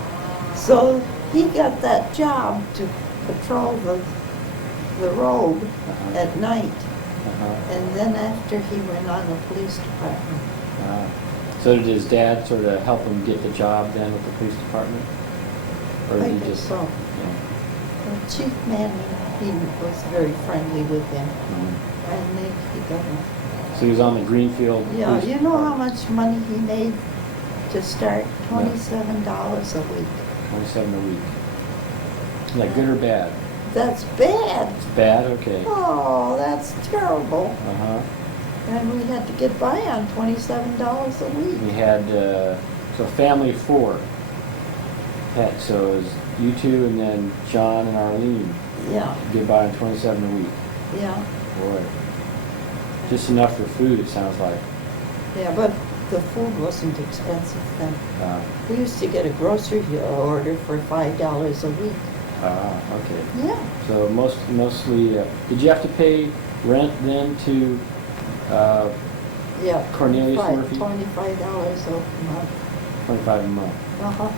So he got that job to patrol the road Uh-huh. at night. Uh-huh. And then after he went on the police department. Uh, so did his dad sort of help him get the job then with the police department? Or I did he think just? so. Yeah. The chief man, he was very friendly with him. Mhm. And he got him. So he was on the Greenfield? Yeah, police you know how department. much money he made to start? $27 a week. 27 a week. Like good or bad? That's bad. It's bad? Okay. Oh, that's terrible. Uh-huh. And we had to get by on $27 a week. We had, so family of 4. So it was you two and then John and Arlene. Yeah, Get by on 27 a week. yeah, Boy. Just enough for food, it sounds like. yeah, but the food wasn't expensive then. Uh, We used to get a grocery order for $5 a week. okay. Yeah, So mostly, did you have to pay rent then to yeah. Cornelius $25 Murphy? $25 a month. 25 a month? Uh-huh.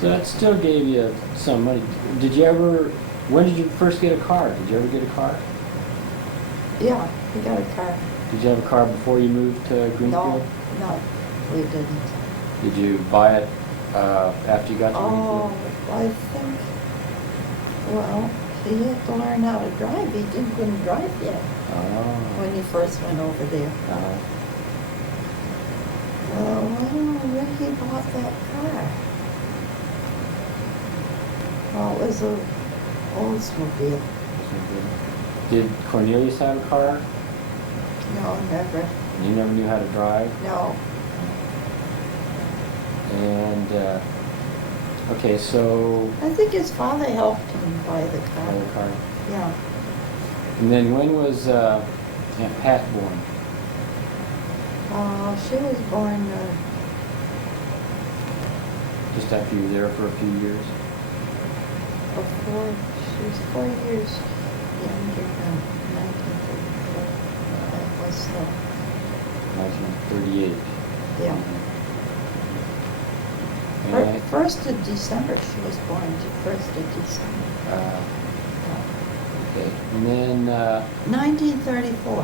So that still gave you some money. When did you first get a car? Did you ever get a car? Yeah, we got a car. Did you have a car before you moved to No, Greenfield? no, we didn't. Did you buy it after you got to Oh, Greenfield? I think, well, he had to learn how to drive. He couldn't drive yet Oh. when he first went over there. I don't know when he bought that car. Oh, it was a Oldsmobile. Did Cornelius have a car? No, never. And you never knew how to drive? No. And, okay, so, I think his father helped him buy the buy car. the car. Yeah. And then when was Aunt Pat born? She was born, Just after you were there for a few years? before, she was 4 years younger than 1934. That was, 1938. yeah. 1st of December, she was born, 1st of December. Okay, and then 1934,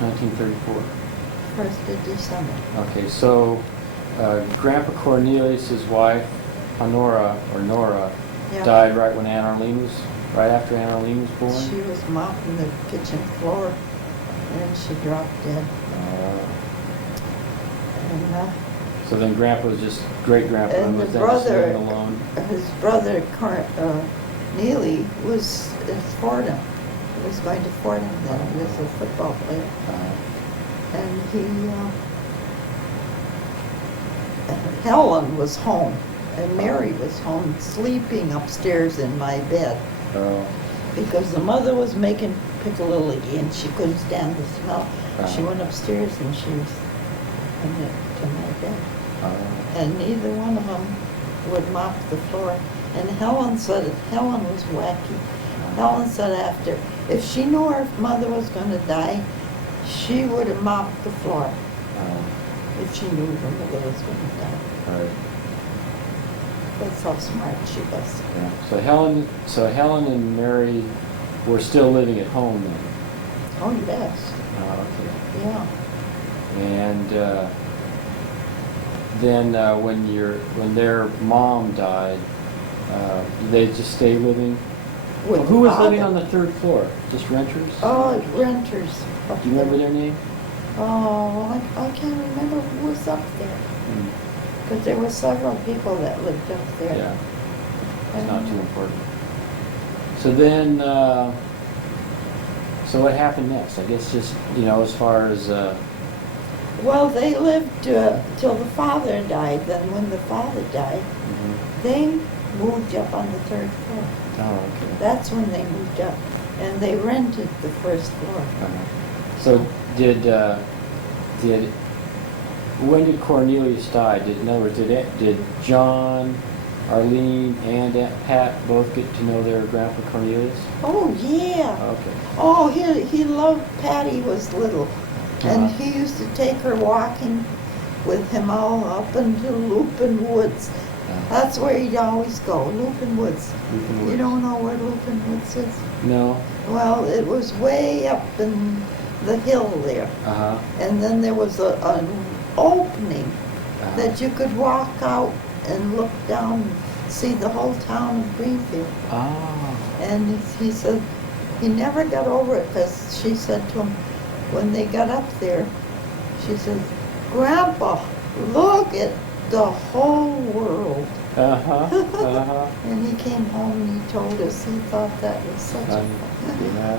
1934. 1st of December. Okay, so Grandpa Cornelius's wife, Honora, or Nora, Yeah. died right when Aunt Arlene was, right after Aunt Arlene was born? She was mopping the kitchen floor, and she dropped dead. And So then Grandpa was just great-grandpa and And the was then just brother- living alone? his brother, Neely, was at Fordham. He was going to Fordham then. He was a football player. And Helen was home, and Mary was home, sleeping upstairs in my bed, Oh, because the mother was making piccalilli, and she couldn't stand the smell. She went upstairs and she was to my bed. And neither one of them would mop the floor. And Helen said, Helen was wacky. Helen said after, if she knew her mother was going to die, she would have mopped the floor if she knew her mother was going to die. right. That's how smart she was. Yeah. So Helen and Mary were still living at home then? Oh, yes. Oh, okay. Yeah. And then when their mom died, did they just stay living? With Who was living father. on the third floor? Just renters? Oh, renters. up Do you remember there. their name? Oh, I can't remember who was up there. Hmm. Because there were several people that lived up there. Yeah, it's not too important. So then, so what happened next? I guess just, as far as, Well, they lived till the father died. Then when the father died, they moved up on the third floor. oh, okay. That's when they moved up. And they rented the first floor. So when did Cornelius die? In other words, did John, Arlene, and Aunt Pat both get to know their Grandpa Cornelius? Oh, yeah. Okay. Oh, he loved Patty was little. And Uh-huh. he used to take her walking with him all up into Lupin Woods. That's where he'd always go, Lupin Woods. Lupin You Woods. don't know where Lupin Woods is? No? Well, it was way up in the hill there. Uh-huh. And then there was an opening Uh-huh. that you could walk out and look down and see the whole town of Greenfield. Ah. And he said he never got over it because she said to him, when they got up there, she said, Grandpa, look at the whole world. Uh-huh. Uh-huh. And he came home and he told us he thought that was such a Yeah.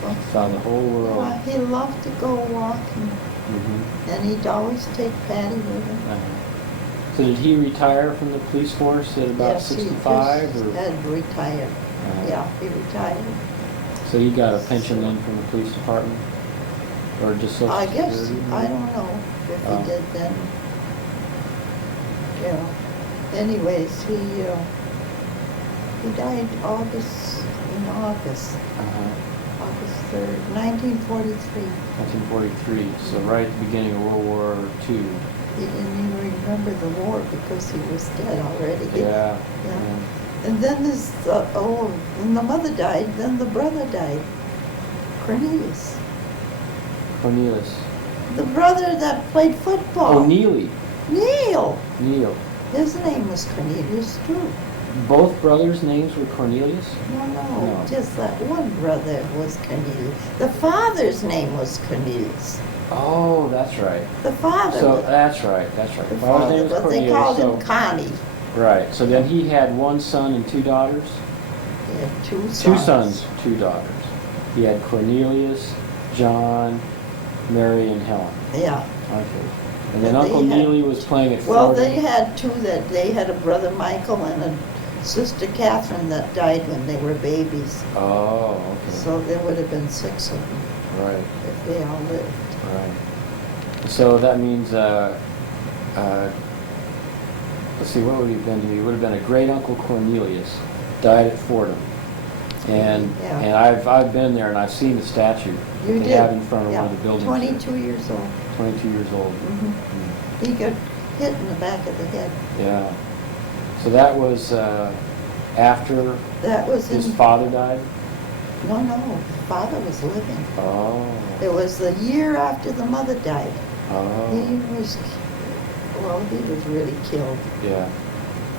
so, Saw the whole world. he loved to go walking, Mm-hmm. and he'd always take Patty with him. So did he retire from the police force at about Yes, he 65? just Or? had retired. Yeah, he retired. So he got a pension then from the police department? Or just Social I guess, Security? I don't know if Oh. he did then. Yeah. Anyways, he died in August, Uh-huh. August 3rd, 1943. 1943, so right at the beginning of World War II. He didn't even remember the war because he was dead already. Yeah. And then when the mother died, then the brother died. Cornelius. Cornelius. The brother that played football. Oh, Neely. Neil. Neil. His name was Cornelius too. Both brothers' names were Cornelius? No, No. just that one brother was Cornelius. The father's name was Cornelius. Oh, that's right. The father. So was, that's right. That's right. the Father's father, name was but they Cornelius. called So him Connie. right. So then he had one son and two daughters. He had two sons. Two sons, two daughters. He had Cornelius, John, Mary, and Helen. Yeah. Okay. And then And they Uncle had- Neely was playing at Well, Fordham. they had two that they had a brother Michael and a sister Catherine that died when they were babies. Oh, okay. So there would have been 6 of them Right, if they all lived. right. So that means, let's see, what would he have been to me? He would have been a great Uncle Cornelius, died at Fordham. And Yeah. and I've been there and I've seen the statue that You they did. have in front of Yeah. one of the buildings. 22 years old. 22 years old. Mhm. He got hit in the back of the head. Yeah. So that was after That was his in, father died? no, his father was living. Oh. It was the year after the mother died. He Oh. was, well, he was really killed. Yeah.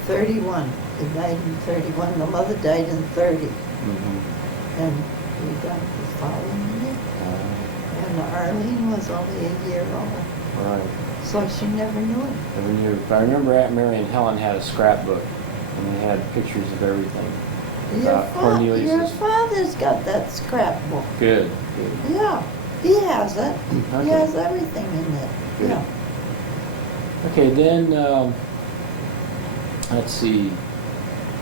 31. He died in 31. The mother died in 30. Mm-hmm. And he died the following year. And Arlene was only a year old. Right. So she never knew him. Never knew. But I remember Aunt Mary and Helen had a scrapbook, and they had pictures of everything. Your Cornelius's. father's got that scrapbook. Good. Good. Yeah, he has it. Okay. He has everything in it. Good. Yeah. Okay, then let's see.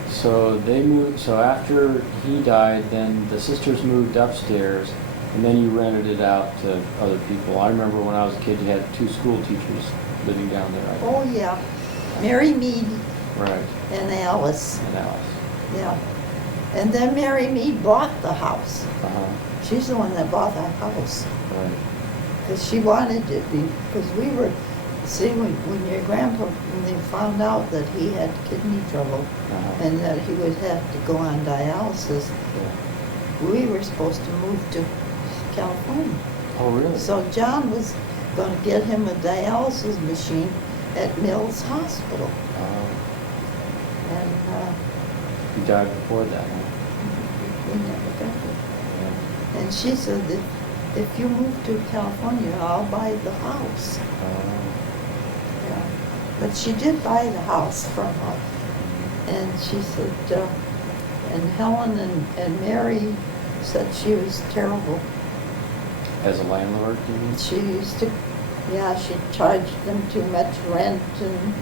So they moved. So after he died, then the sisters moved upstairs, and then you rented it out to other people. I remember when I was a kid, you had 2 school teachers living down there. I think. Oh, yeah. Mary Mead Right. and Alice. And Alice. Yeah. And then Mary Mead bought the house. Uh-huh. She's the one that bought the house. Right. Because she wanted it, because we were, see, when your grandpa, when they found out that he had kidney trouble Uh-huh. and that he would have to go on dialysis, Yeah. we were supposed to move to California. Oh, really? So John was going to get him a dialysis machine at Mills Hospital. And He died before that, huh? we never got it. Yeah. And she said that if you move to California, I'll buy the house. Yeah. But she did buy the house from us. And she said, and Helen and Mary said she was terrible. As a landlord, you mean? She used to, yeah, she charged them too much rent and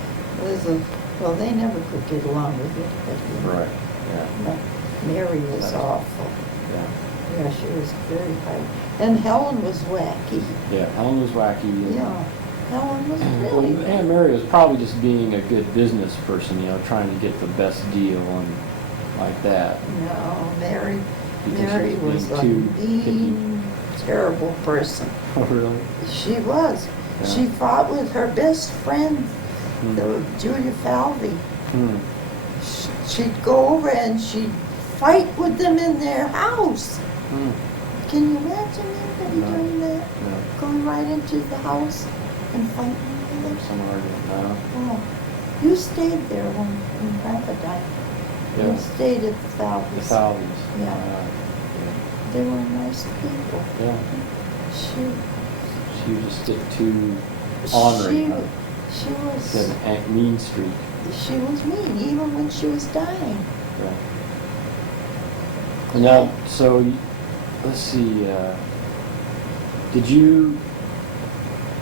was a, well, they never could get along with it. But, Right. Yeah. no, Mary was That's- awful. Yeah. Yeah, she was very high. And Helen was wacky. Yeah. Helen was wacky. Yeah, Helen was Well, really Aunt Mary was probably just being a good business person, trying to get the best deal and like that. No, Mary Because she Mary was was a being too mean, terrible person. Oh, really? She was. Yeah. She fought with her best friend, Hmm. Julia Falvey. Hmm. She'd go over and she'd fight with them in their house. Hmm. Can you imagine anybody No. doing that? No. Going right into the house and fighting with them? Some argument. No. Oh, you stayed there when Grandpa died. Yeah. You stayed at the The Falveys. Falveys. Yeah. They were nice people. Yeah. She She just get too honoring her. She She had was, an mean streak. she was mean, even when she was dying. Yeah. Now, so let's see. Did you?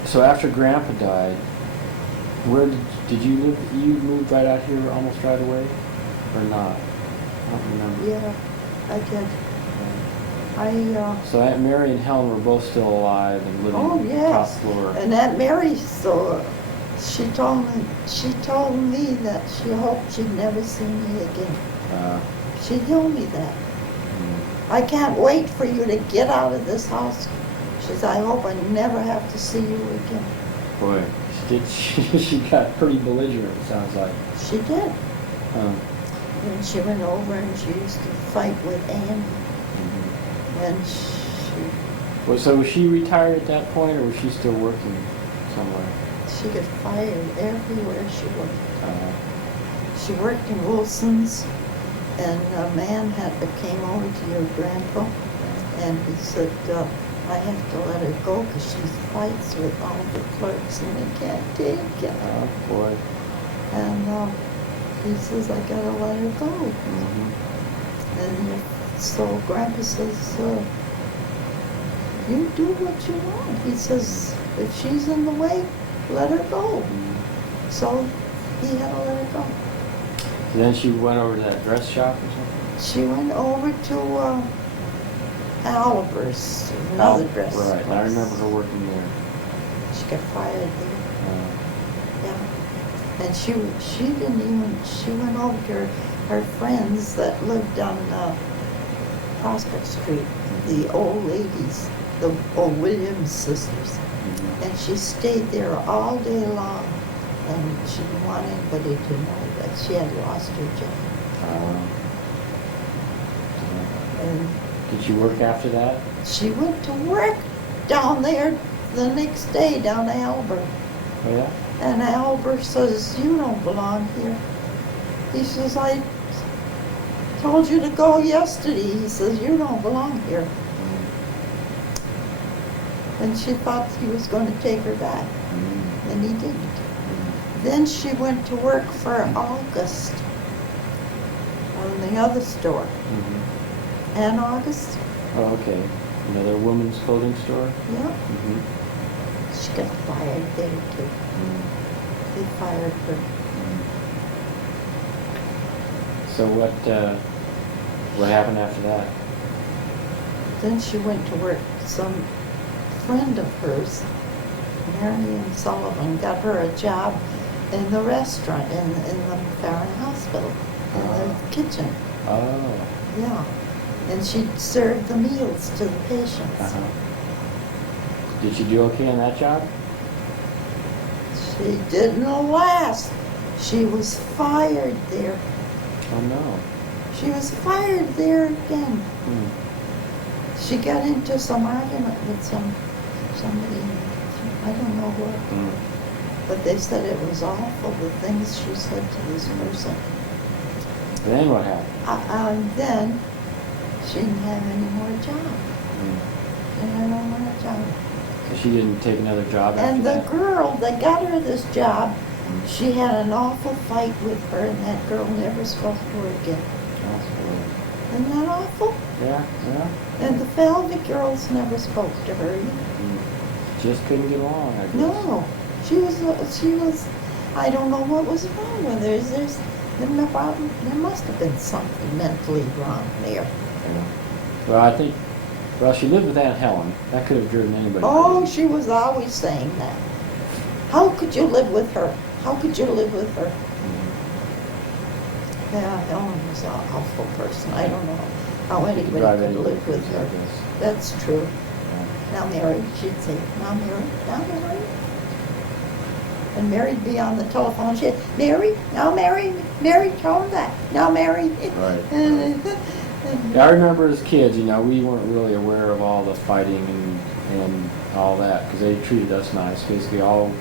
So after Grandpa died, where did you live? You moved right out here, almost right away, or not? I don't remember. Yeah, I did. So Aunt Mary and Helen were both still alive and living Oh, top yes. floor. And Aunt Mary, so she told me that she hoped she'd never see me again. Uh, She told me that. mm, I can't wait for you to get out of this house. She said, I hope I never have to see you again. boy, she did. She got pretty belligerent. It sounds like. She did. Um, And she went over and she used to fight with Annie. mhm. And she Well, so was she retired at that point, or was she still working somewhere? got fired everywhere she worked. Uh, She worked in Wilson's, and a man came over to your grandpa, and he said, I have to let her go because she fights with all the clerks and they can't take it. oh boy. And he says, I gotta let her go. Mhm. And so Grandpa says, you do what you want. He says, if she's in the way, let her go. Mhm. So he had to let her go. So then she went over to that dress shop or something? She went over to Oliver's, another dress Right, and I place. remember her working there. She got fired there, Uh, yeah. And she didn't even, she went over to her friends that lived on Prospect Street, the old ladies, the old Williams sisters. mhm. And she stayed there all day long And she didn't want anybody to know that she had lost her job. And Did she work after that? she went to work down there the next day, down to Albert. Oh, yeah? And Albert says, you don't belong here. He says, I told you to go yesterday. He says, you don't belong here. And she thought he was going to take her back, and he didn't. Then she went to work for August on the other store. Mm-hmm. And August, Oh, okay. Another woman's clothing store? yeah, Mm-hmm. she got fired there too. They fired her. So what happened after that? Then she went to work. Some friend of hers, Marion Sullivan, got her a job in the restaurant in the Farron Hospital, in the kitchen. Oh. Yeah. And she served the meals to the patients. Uh-huh. Did she do okay on that job? She didn't last. She was fired there. Oh, no. She was fired there again. Hmm. She got into some argument with somebody, I don't know what, Hmm. but they said it was awful, the things she said to this person. Then what happened? Then she didn't have any more job. Hmm. She had no more job. So she didn't take another job after And the that? girl that got her this job, Hmm. she had an awful fight with her, and that girl never spoke to her again. Oh, Isn't that awful? yeah, yeah. And the Falvey girls never spoke to her either. Hmm. Just couldn't get along, I guess. No, she was, I don't know what was wrong with her. There must have been something mentally wrong there. Yeah. Well, I think, she lived with Aunt Helen. That could have driven anybody. Oh, crazy. she was always saying that. How could you live with her? How could you live with her? Hmm. Yeah, Helen was an awful person. I don't know how anybody Drive could anybody live with crazy, I her. guess. That's true. Yeah. Now Mary, she'd say, now Mary, now Mary. And Mary'd be on the telephone, she'd, Mary, now Mary, Mary, tell him that, now Mary. Right. And- Yeah, I remember as kids, we weren't really aware of all the fighting and all that, because they treated us nice. Basically, Oh,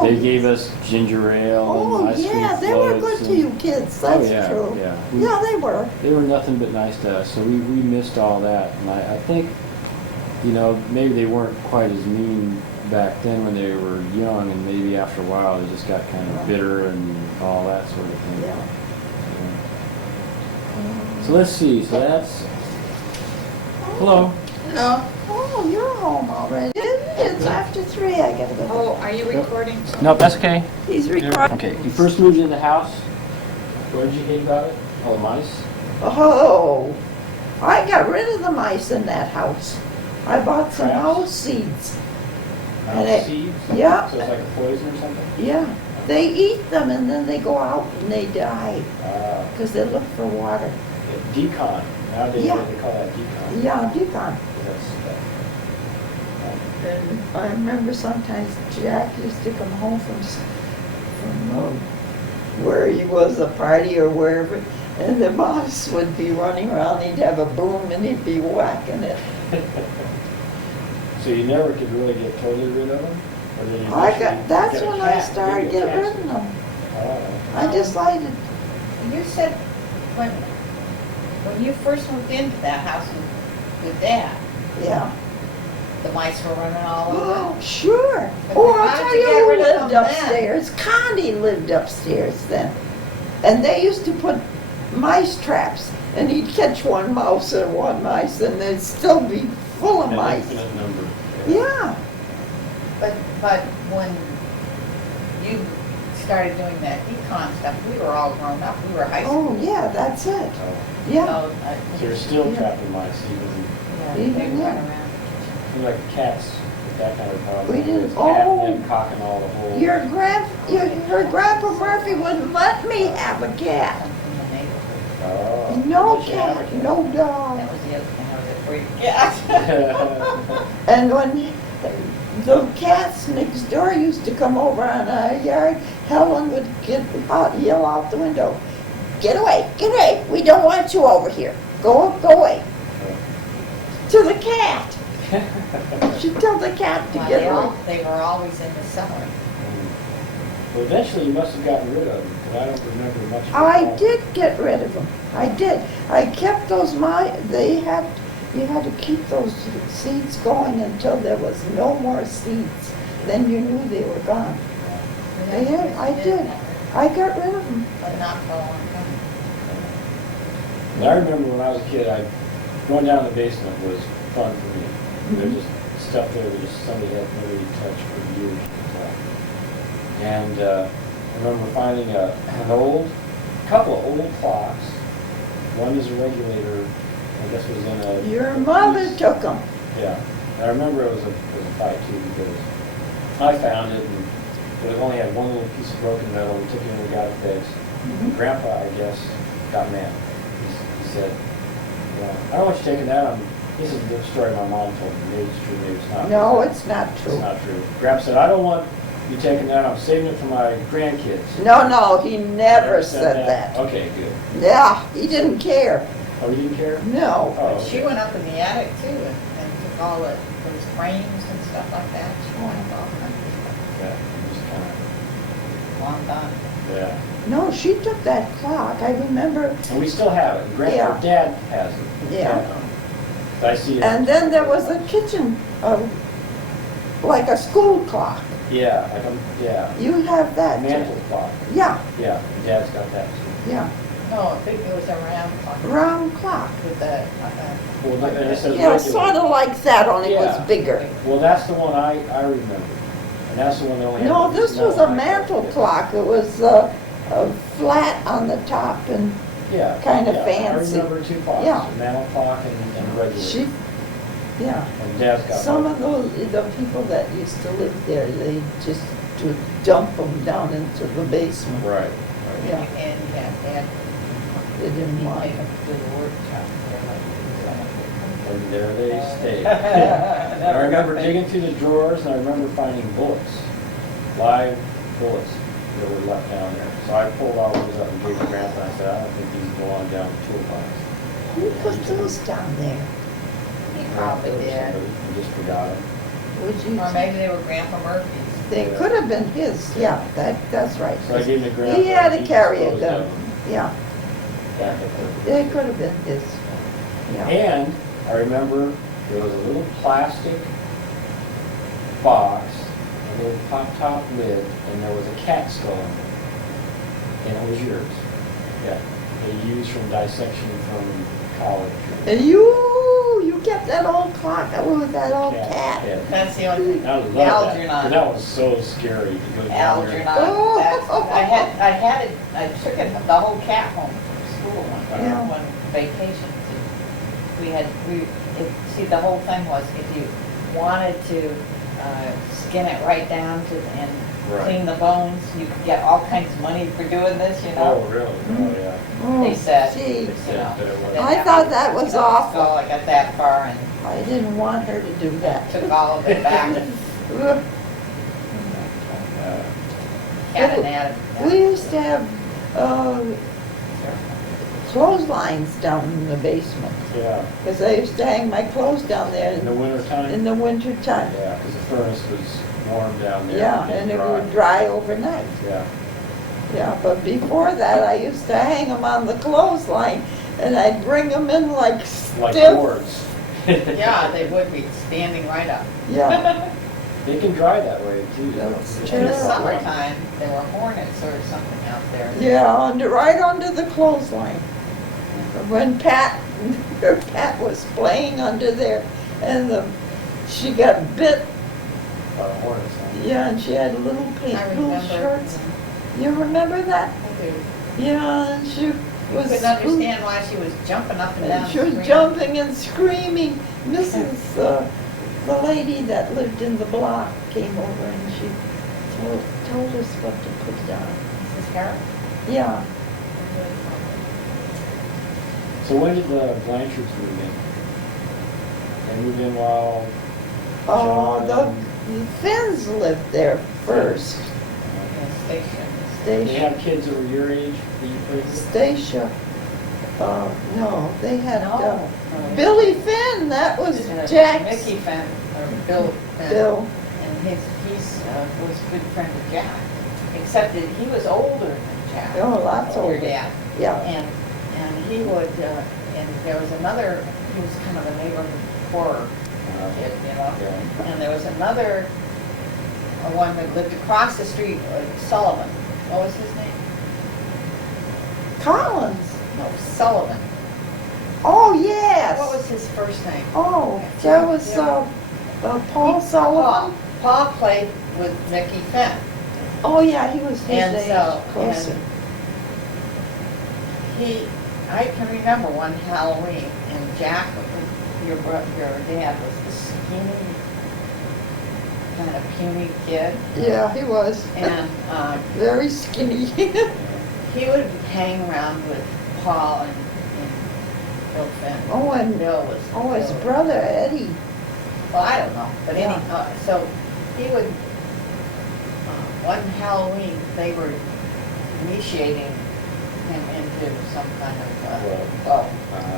they gave us ginger ale oh, and ice cream yeah, they were floats good to and- you kids, Oh, that's yeah, true. yeah. Yeah, they were. They were nothing but nice to us, so we missed all that. And I think, maybe they weren't quite as mean back then when they were young, and maybe after a while they just got kind of bitter and all that sort of thing. Yeah. So let's see, so that's, hello. No. Oh, you're home already. It's after 3, I gotta go. Oh, are you recording? No, that's okay. He's recording. Okay, you first moved into the house. What did you hate about it? Oh, mice? Oh, I got rid of the mice in that house. I bought some Traps? house seeds. And Mouse it- seeds? yeah. So it's like a poison or something? Yeah, they eat them and then they go out and they die Ah, because they look for water. decon. Nowadays Yeah. they call that decon. Yeah, decon. That's, And I remember sometimes Jack used to come home from where he was, a party or wherever, and the mouse would be running around. He'd have a boom and he'd be whacking it. So you never could really get totally rid of them? Or did you That's get a when I cat? started Did you getting get rid of cats? them. Oh. I decided, You said when you first moved into that house with Dad, yeah. the mice were running all over. Oh, sure. But Oh, how I'll did tell you you get who rid of lived them then? upstairs. Connie lived upstairs then. And they used to put mice traps, and he'd catch one mouse or one mice, and they'd still be full of An mice. infinite number. Yeah. But when you started doing that econ stuff, we were all grown up. We were high school. Oh, yeah, that's it. Oh. Yeah. So you're still Yeah. trapped with mice, even They Even run then. around. like cats with that kind of problem. We didn't- It's cat oh. and cocking all the holes. Her grandpa Murphy wouldn't let me have a cat. From the neighborhood. Oh. No Did you have a cat, no dog. That was the other thing I was afraid of cats. And when the cats next door used to come over on our yard, Helen would yell out the window, get away, we don't want you over here. Go away. To the cat. She'd tell the cat to Well, get away. they were always in the summer. Well, eventually you must have gotten rid of them, because I don't remember much. I did get rid of them. I did. I kept those, you had to keep those seeds going until there was no more seeds. Then you knew they were gone. Yeah, I did. I got rid of them. But not for a long time. And I remember when I was a kid, going down the basement was fun for me. There's just stuff there that just somebody had nobody touched for years. And I remember finding a couple of old clocks. One is a regulator, I guess was in a... Your mother took them. Yeah. And I remember it was a fight too, because I found it and it only had one little piece of broken metal. We took it in and got it fixed. Mhm. Grandpa, I guess, got mad. He said, well, I don't want you taking that. This is the story my mom told me. Maybe it's true, maybe it's not. No, it's not It's true. not true. Grandpa said, I don't want you taking that. I'm saving it for my grandkids. No, he never said that. Okay, good. Yeah, he didn't care. Oh, you didn't care? No. Oh, But she okay. went up in the attic too and took all those frames and stuff like that. She went up all kinds of stuff. Yeah, just kind Long gone. of, yeah. No, she took that clock. I remember. And we still have it. Yeah. Dad has it. Yeah. I see it. And then there was a kitchen, like a school clock. Yeah, yeah. You have that too. Mantle clock. Yeah, Yeah, Dad's got that too. yeah. No, I think it was a round clock Round clock. with the, Well, like and it this. says Yeah, regular. sort of like that, only it Yeah. was bigger. Well, that's the one I remember. And that's the one that only had. No, the this was metal a mantle back. clock. It was flat on the top, and Yeah. kinda yeah, fancy. I remember two clocks, Yeah. a mantle clock and a regular. she, yeah. And Dad's got Some one. of the people that used to live there, they just would dump them down into the basement. Right, right. Yeah. And yeah, Dad, They didn't he'd want take it. them to the workshop. And there they stayed. And I remember digging through the drawers, and I remember finding bullets, live bullets that were left down there. So I pulled all those up and gave to Grandpa, and I said, I don't think these belong down the toolbox. Who put those down there? He probably Or did. somebody, I just forgot them. Would you? Or maybe they were Grandpa Murphy's. They could have been his, yeah, that's right. So I gave them to Grandpa. He had to and carry it disposed of down, them yeah. back at the- It could have been his, yeah. And I remember there was a little plastic box, a little pop-top lid, and there was a cat skull in it. And it was yours. Yeah. They used from dissection from college. And you kept that old clock, with that old cat. head. That's the only thing. I love that. 'Cause Algernon. that was so scary to go down there. Algernon. Oh. I took it, the whole cat home from school one Yeah. time, one vacation. See, the whole thing was if you wanted to skin it right down to, and Right. clean the bones, you could get all kinds of money for doing this, you Oh, know? really? Oh, yeah. Oh, They said. gee, You know, That it was. I thought that was awful. So I got that far and I didn't want her to do that. took all of it back. Ugh. Cat anatomy. We used to have clotheslines down in the basement, Yeah, because I used to hang my clothes down there in the winter time. in the winter time. Yeah, because the furnace was warm down there. Yeah, and it would dry overnight. Yeah. Yeah, but before that, I used to hang them on the clothesline, and I'd bring them in like Like stiff. boards. Yeah, they would be standing right up. Yeah, They can dry that way too. That's Just In the terrible. summertime, there were hornets or something out there. yeah, right under the clothesline. When Pat was playing under there, and she got bit. Hornets. Yeah, and she had little pink I blue remember. shirts. You remember that? I do. Yeah, and she was. Couldn't understand why she was jumping up and down. And she was screaming. jumping and screaming. Mrs. The lady that lived in the block came over and she told us what to put down. Mrs. Harris? Yeah, So when did the Blanchards move in? They moved in while oh, John- the Finns lived there first. Yeah, station. They Stacia. have kids that were your age that you played with? Stacia, no, they had, No. Billy Finn, that was Jack's. Mickey Fenn, or Bill Fenn. Bill. And he's was a good friend of Jack, except that he was older than Jack. Oh, lots Your older. dad. Yeah. And he would, and there was another, he was kind of a neighborhood horror kid, you know? Yeah. And there was another, one that lived across the street, Sullivan. What was his name? Collins. No, Sullivan. Oh, yes. What was his first name? Oh, that was, Paul Sullivan. Paul played with Mickey Fenn. Oh, yeah, he was his And age, so, closer. I can remember one Halloween, and Jack, your dad was this skinny, kind of puny kid. Yeah, he was. And Very skinny. he would hang around with Paul and Bill Fenn. Oh, and, Bill was. his Bill- brother Eddie. Well, I don't know, but Yeah. so he would, one Halloween, they were initiating him into some kind of, club.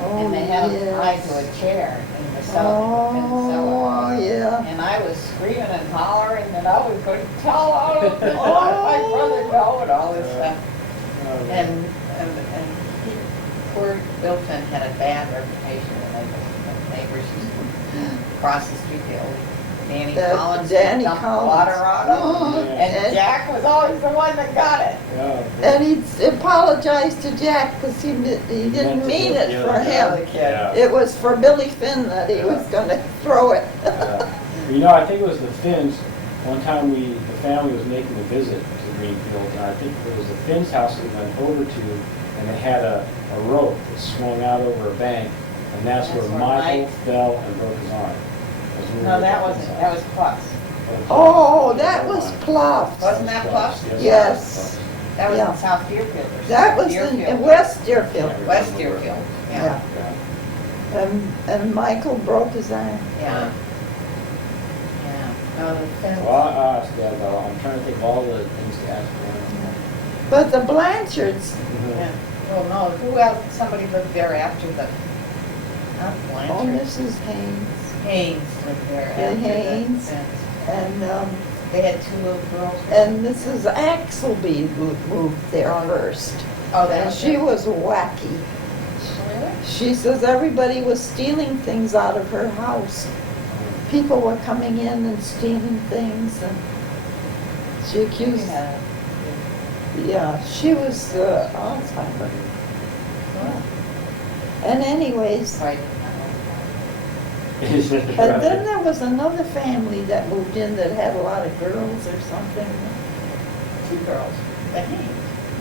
Oh, And they had him tied yes. to a chair in the cellar, in the Oh, cellar. yeah. And I was screaming and hollering, and I was going to tell all of this, Oh. my brother know, and all this stuff. Oh, And he, poor Bill Finn had a bad reputation with neighbors. Across the street, the old Danny That Collins Danny dumped Collins. water on him. Oh, And Jack was always the one that got it. Yeah. And he apologized to Jack because he didn't mean it for him. Yeah. It was for Billy Finn that he was gonna throw it. Yeah. You know, I think it was the Finns. One time the family was making a visit to Greenfield, and I think it was the Finns' house that we went over to, and they had a rope that swung out over a bank, and that's where Michael Mike- fell and broke his arm. Was when we No, were that at the wasn't, Finns' that house. was Plus. Oh, that was Pluff. Wasn't that Plus? Yes. That was Yeah. in South Deerfield or something. That was in Deerfield. West Deerfield. West Deerfield, yeah. Yeah. And Michael broke his arm. Yeah. Yeah. No, the Finns. Well, I asked Dad, though, I'm trying to think of all the things to ask for. But the Blanchards, Yeah. Well, no, who else, somebody lived there after the, not oh, Blanchard. Mrs. Haynes, Haynes lived there The after Haynes. the Finns. and, They had two little girls. and Mrs. Axelby moved there first. Oh, that And was she it. was wacky. Really? She says everybody was stealing things out of her house. People were coming in and stealing things, and she accused, Yeah. yeah, she was Alzheimer. And anyways, Right. and then there was another family that moved in that had a lot of girls or something. Two girls. The Haynes.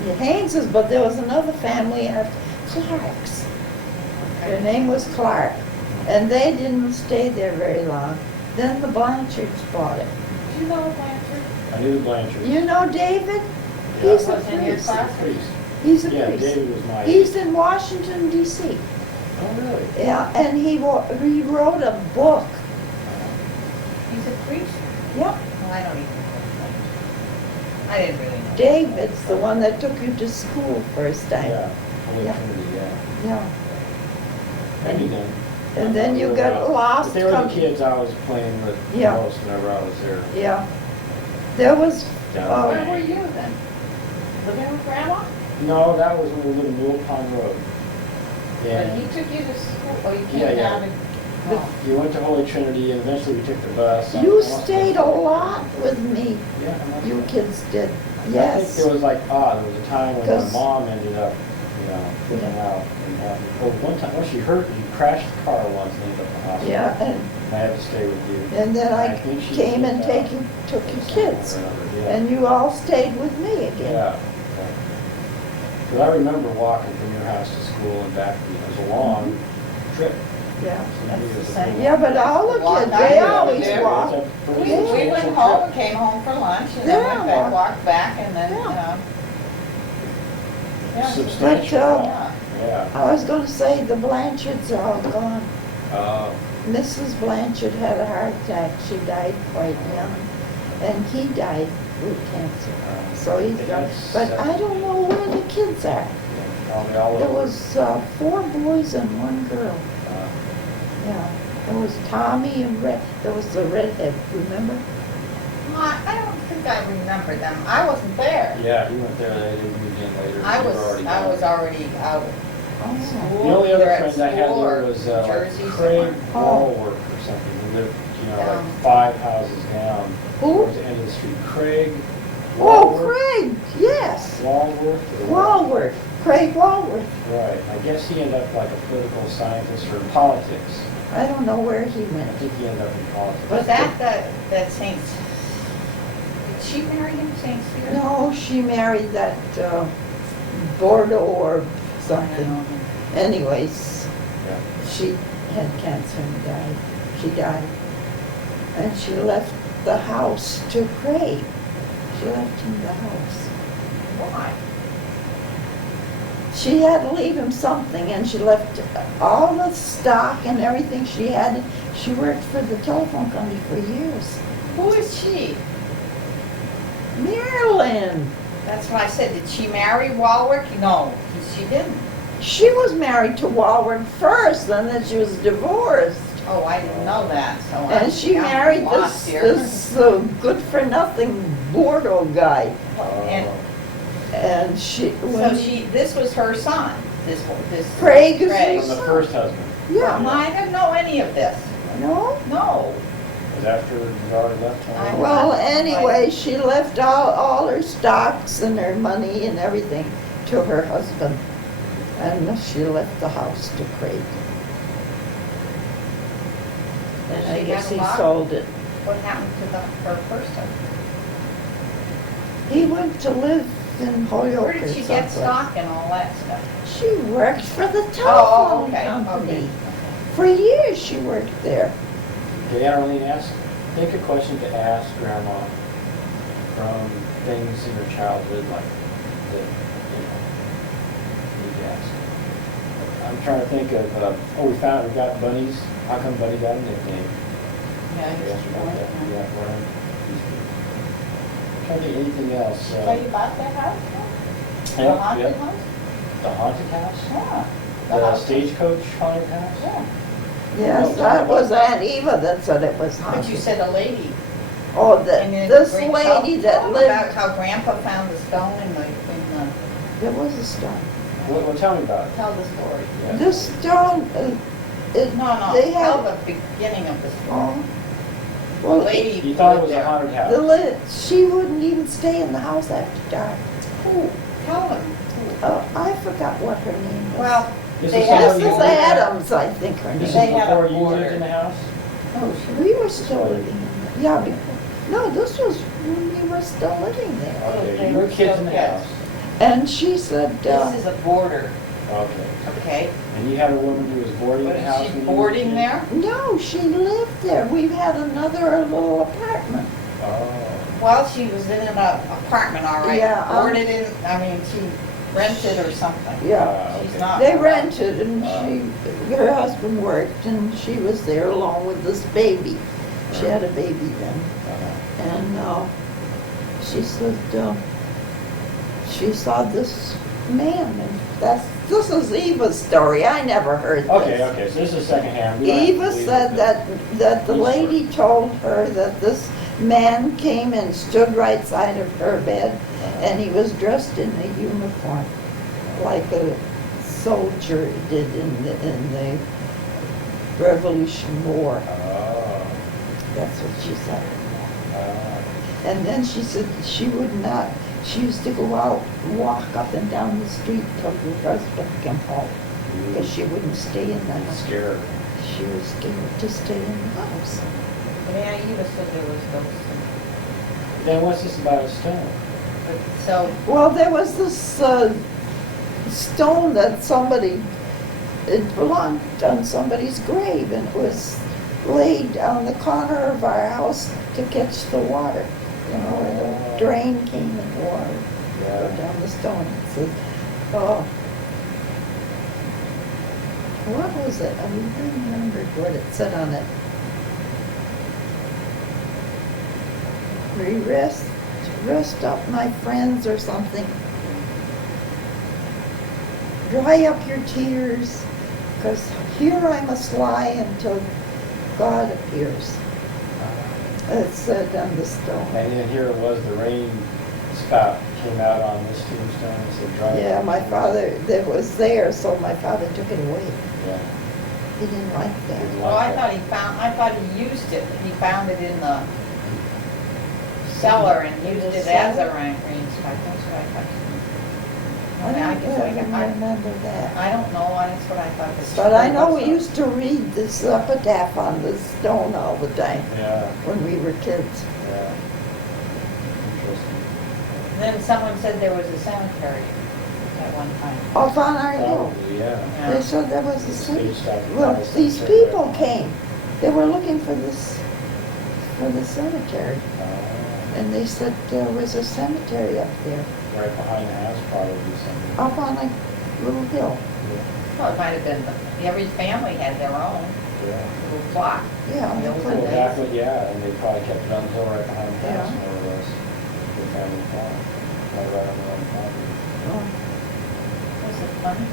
The Hayneses, but there was another family at Clark's. Their name was Clark, and they didn't stay there very long. Then the Blanchards bought it. Do you know Blanchard? I knew the Blanchard. You know David? Yeah. He's a Was in your priest. class? Priest. He's a Yeah, priest. David was my. He's in Washington DC. Oh, really? Yeah, and he wrote a book. He's a priest? Yeah, Well, I don't even know. I didn't really know. David's the one that took you to school first time. Yeah, Holy Yeah. Trinity, yeah. Yeah. Maybe then. And then you got lost. But they were the com- kids I was playing with the Yeah. most whenever I was there. Yeah. There was, Down Where there. were you then? Living with Grandma? No, that was when we lived in Mule Pond Road. But And he took you to school, oh, you Yeah, came yeah. down to, The- oh. you went to Holy Trinity, and eventually we took the bus. you stayed a lot with me. Yeah, I must You have. kids did. I Yes. think it was like, there was a time when my 'Cause- mom ended up, flipping out. And one time, she hurt, you crashed the car once and ended up in the hospital. Yeah, and, I had to stay with you. and then I think she came and flipped out. took your Somehow kids. or another, yeah. And you all stayed with me again. Yeah. Because I remember walking from your house to school and back, it was a long trip. Yeah. So maybe it was a That's the full- Yeah, but all the Walk kids, out they there, always there. walk. It was a pretty We went substantial home, trip. came home for lunch, and then Yeah. went back, walked back, and then, Yeah. yeah. Substantial. But, Yeah. Yeah. I was gonna say the Blanchards are all gone. Mrs. Blanchard had a heart attack. She died quite young. And he died root cancer. So he's They gone, had but seven. I don't know where the kids are. Probably all There over. was 4 boys and 1 girl. Yeah, there was Tommy and there was the redhead, remember? I don't think I remember them. I wasn't there. Yeah, he went there, they didn't move in later. I They were was gone. already out. Oh, The only other Either at friend I had school there or was Jersey Craig somewhere. Wallworth or something. He lived, like Um, 5 houses down. Who? Towards the end of the street. Craig Oh, Wallworth. Craig, yes. Wallworth? or Walworth, Craig Walworth. Right. I guess he ended up like a political scientist or in politics. I don't know where he I went. think he ended up in politics. Was that Saint, did she marry him, Saint Cyr? No, she married that Bordeaux or I don't something. know. Anyways, Yeah. she had cancer and died. She died. And she left the house to Craig. She left him the house. Why? She had to leave him something, and she left all the stock and everything she had. She worked for the telephone company for years. Who is she? Marilyn. That's what I said. Did she marry Walworth? No, she didn't. She was married to Walworth first, and then she was divorced. Oh, I didn't know that, so And she I'm married lost this, here. this good-for-nothing Bordeaux guy. And And she, so this was her son, this. Craig is From his the son. first husband. Yeah, I didn't know any of this. no? No. It was after you already left home. Well, anyway, she left all her stocks and her money and everything to her husband. And she left the house to Craig. And I She guess had a he lot? sold it. What happened to her first husband? He went to live in Holyoke Where or did she get someplace. stock and all that stuff? She worked for the Oh, telephone okay, company. okay. For years she worked there. Okay, Arlene, think a question to ask Grandma from things in her childhood, like that, you need to ask. I'm trying to think of, we got Bunny's. How come Bunny got a nickname? Yeah, We asked her about that. he's Yeah, Brian. Trying to think of anything else. Tell you about that house? The Yeah, haunted yeah. house? The haunted house? Yeah. The house- stagecoach haunted house? Yeah. Yes, that was Aunt Eva that said it was haunted. But you said a lady. Oh, And that, then this Grandpa- lady that About lived, how Grandpa found the stone in the, there was a stone. Well, tell me about it. tell the story. Yeah. This stone, it, No, they tell had, the beginning of the story. oh, The well, lady You thought it lived was a there. haunted house? she wouldn't even stay in the house after dark. Who? Tell him. Oh, I forgot what her name was. Well, This they is had somebody Mrs. who lived there? Adams, I think her This is name. They had a before you border. lived in the house? We were still living in, yeah, before, no, this was when we were still living there. Okay, they you were were kids in the still kids. house. And she said, This is a border, Okay. okay? And you had a woman who was boarding Was the house? she when you were boarding kids? there? no, she lived there. We had another little apartment. Oh. Well, she was in an apartment, all right. Yeah, Boarded in, I mean, she rented or something. Yeah. She's okay. not. They rented and her husband worked and she was there along with this baby. She had a baby then. Uh-huh. And she said, she saw this man and this is Eva's story. I never heard this. Okay, so this is secondhand. We don't have to Eva believe said it. that the Please, sir. lady told her that this man came and stood right side of her bed, and he was dressed in a uniform, like a soldier did in the Revolution War. Oh. That's what she said. Oh. And then she said she would not, she used to go out and walk up and down the street till her husband came home, because she wouldn't stay in the house. Scared. She was scared to stay in the house. Yeah, Eva said there was ghosts. Then what's this about a stone? But so, Well, there was this stone that it belonged on somebody's grave, and it was laid on the corner of our house to catch the water. You know, where the drain came and water go Yeah. down the stone. It said, oh, what was it? I remembered what it said on it. dressed up my friends or something. Dry up your tears, 'cause here I must lie until God appears. It said on the stone. And then here it was, the rain spout came out on this tombstone and said, dry. Yeah, my father, that was there, so my father took it away. Yeah. He didn't like that. Didn't Well, I like thought that. I thought he used it, he found it in the cellar and used it as a rain spike, that's what I thought. I mean, don't guess remember that. I don't know, that's what I thought. the But I story know was. we used to read this epitaph on the stone all the time Yeah, when we were kids. yeah. Interesting. Then someone said there was a cemetery at one time. Off on our hill. Probably, yeah. They Yeah. said there was a Stage cemetery. stuff. Well, Nice these cemetery. people came. They were looking for this, for the cemetery. And they said there was a cemetery up there, Right behind the house, probably something. up on a little hill. Well, it might have been, every family had their own Yeah. little plot. Yeah, The they old put Well, it- days. exactly, yeah, and they probably kept it on the hill right behind the house, Yeah. more or less. The family farm, right on their own property. oh, Was it funny?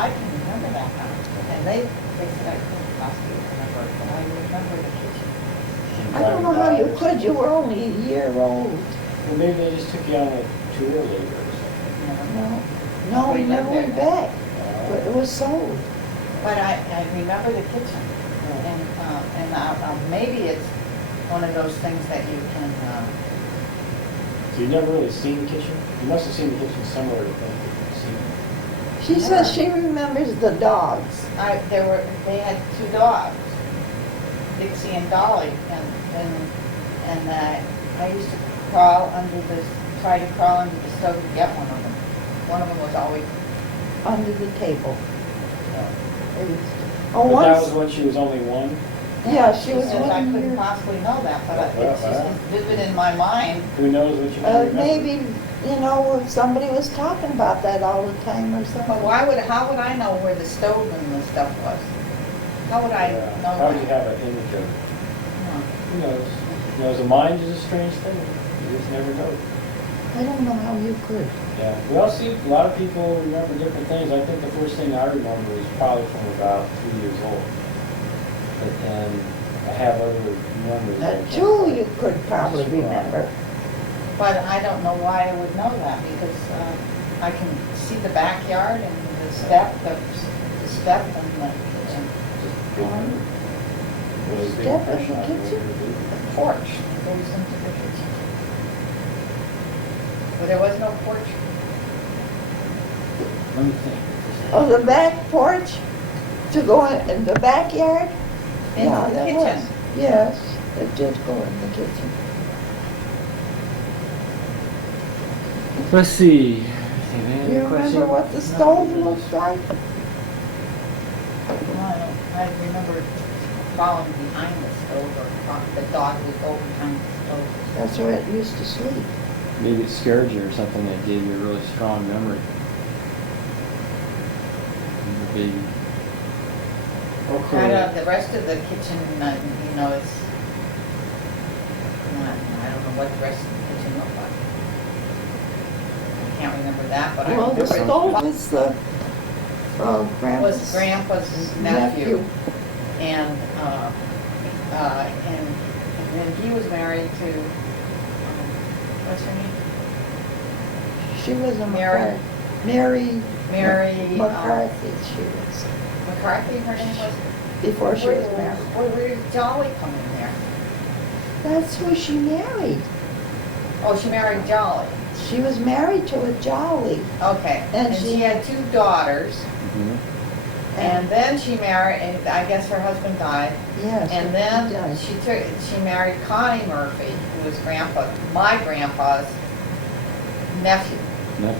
I can remember that house. And they said I couldn't possibly remember it, but I remember the kitchen. I don't know how you could, you were only a year old. Well, maybe they just took you on a tour later or something. No, no, we never went back, but it was sold. But I remember the kitchen. And maybe it's one of those things that you can, So you've never really seen the kitchen? You must have seen the kitchen somewhere, I think, you've seen it. She says she remembers the dogs. they had two dogs, Dixie and Dolly, and I used to try to crawl under the stove to get one of them. One of them was always, Under the table. Yeah. They used to- Oh, But that was once, when she was only one? yeah, she was says I 1 couldn't year. possibly know that, but Well, it's just vivid in my mind. Who knows what you can remember? Maybe, you know, somebody was talking about that all the time or But something. how would I know where the stove and the stuff was? How would I Yeah. know How would you that? have an image of it? Hmm. Who knows? You know, the mind is a strange thing. You just never know. I don't know how you could. Yeah. Well, see, a lot of people remember different things. I think the first thing I remember was probably from about 3 years old. And I have other memories. I That can't too quite you could probably describe. remember. But I don't know why I would know that, because I can see the backyard and the step and the kitchen Just big memory. What a big Step in the impression on you kitchen? when you were a baby. porch. It goes into the kitchen. But there was no porch. Let me think. Oh, the back porch to go in the backyard? In Yeah, the there kitchen. was. Yes, it did go in the kitchen. Let's see. Any You other remember questions? what the stove looked like? I remember crawling behind the stove, or the dog would go behind the stove. That's where it used to sleep. Maybe it scared you or something that gave you a really strong memory. As a baby. Kind of, the rest of the kitchen, you know, it's not, I don't know what the rest of the kitchen looked like. I can't remember that, but I Well, remember. the stove is the, Was Grandpa's Grandpa's nephew. And then he was married to, what's her name? She was a Mary. McCarthy. Mary, McCarthy, she was, McCarthy, her name was? before she was married. Where did Jolly come in there? That's who she married. Oh, she married Jolly. She was married to a Jolly. Okay. And And she- she had two daughters, Mhm. and then she married, and I guess her husband died. Yes. And he then died. she married Connie Murphy, who was my grandpa's nephew. No.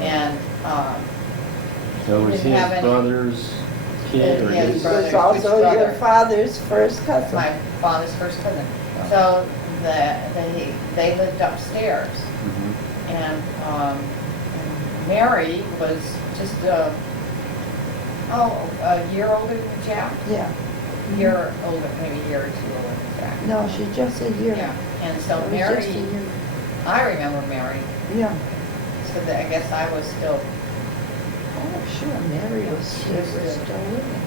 And, So it was didn't have his any- brother's kid or His his? He brother, was also which your brother? father's first cousin. my father's first cousin. So they lived upstairs. Mhm. And Mary was just a year older than Jack. Yeah. Year older, maybe a year or two older than Jack. No, she's just a year. Yeah, and so It was Mary, just a year. I remember Mary, Yeah. so that I guess I was still, Oh, sure, Mary was, She they was were good. still living.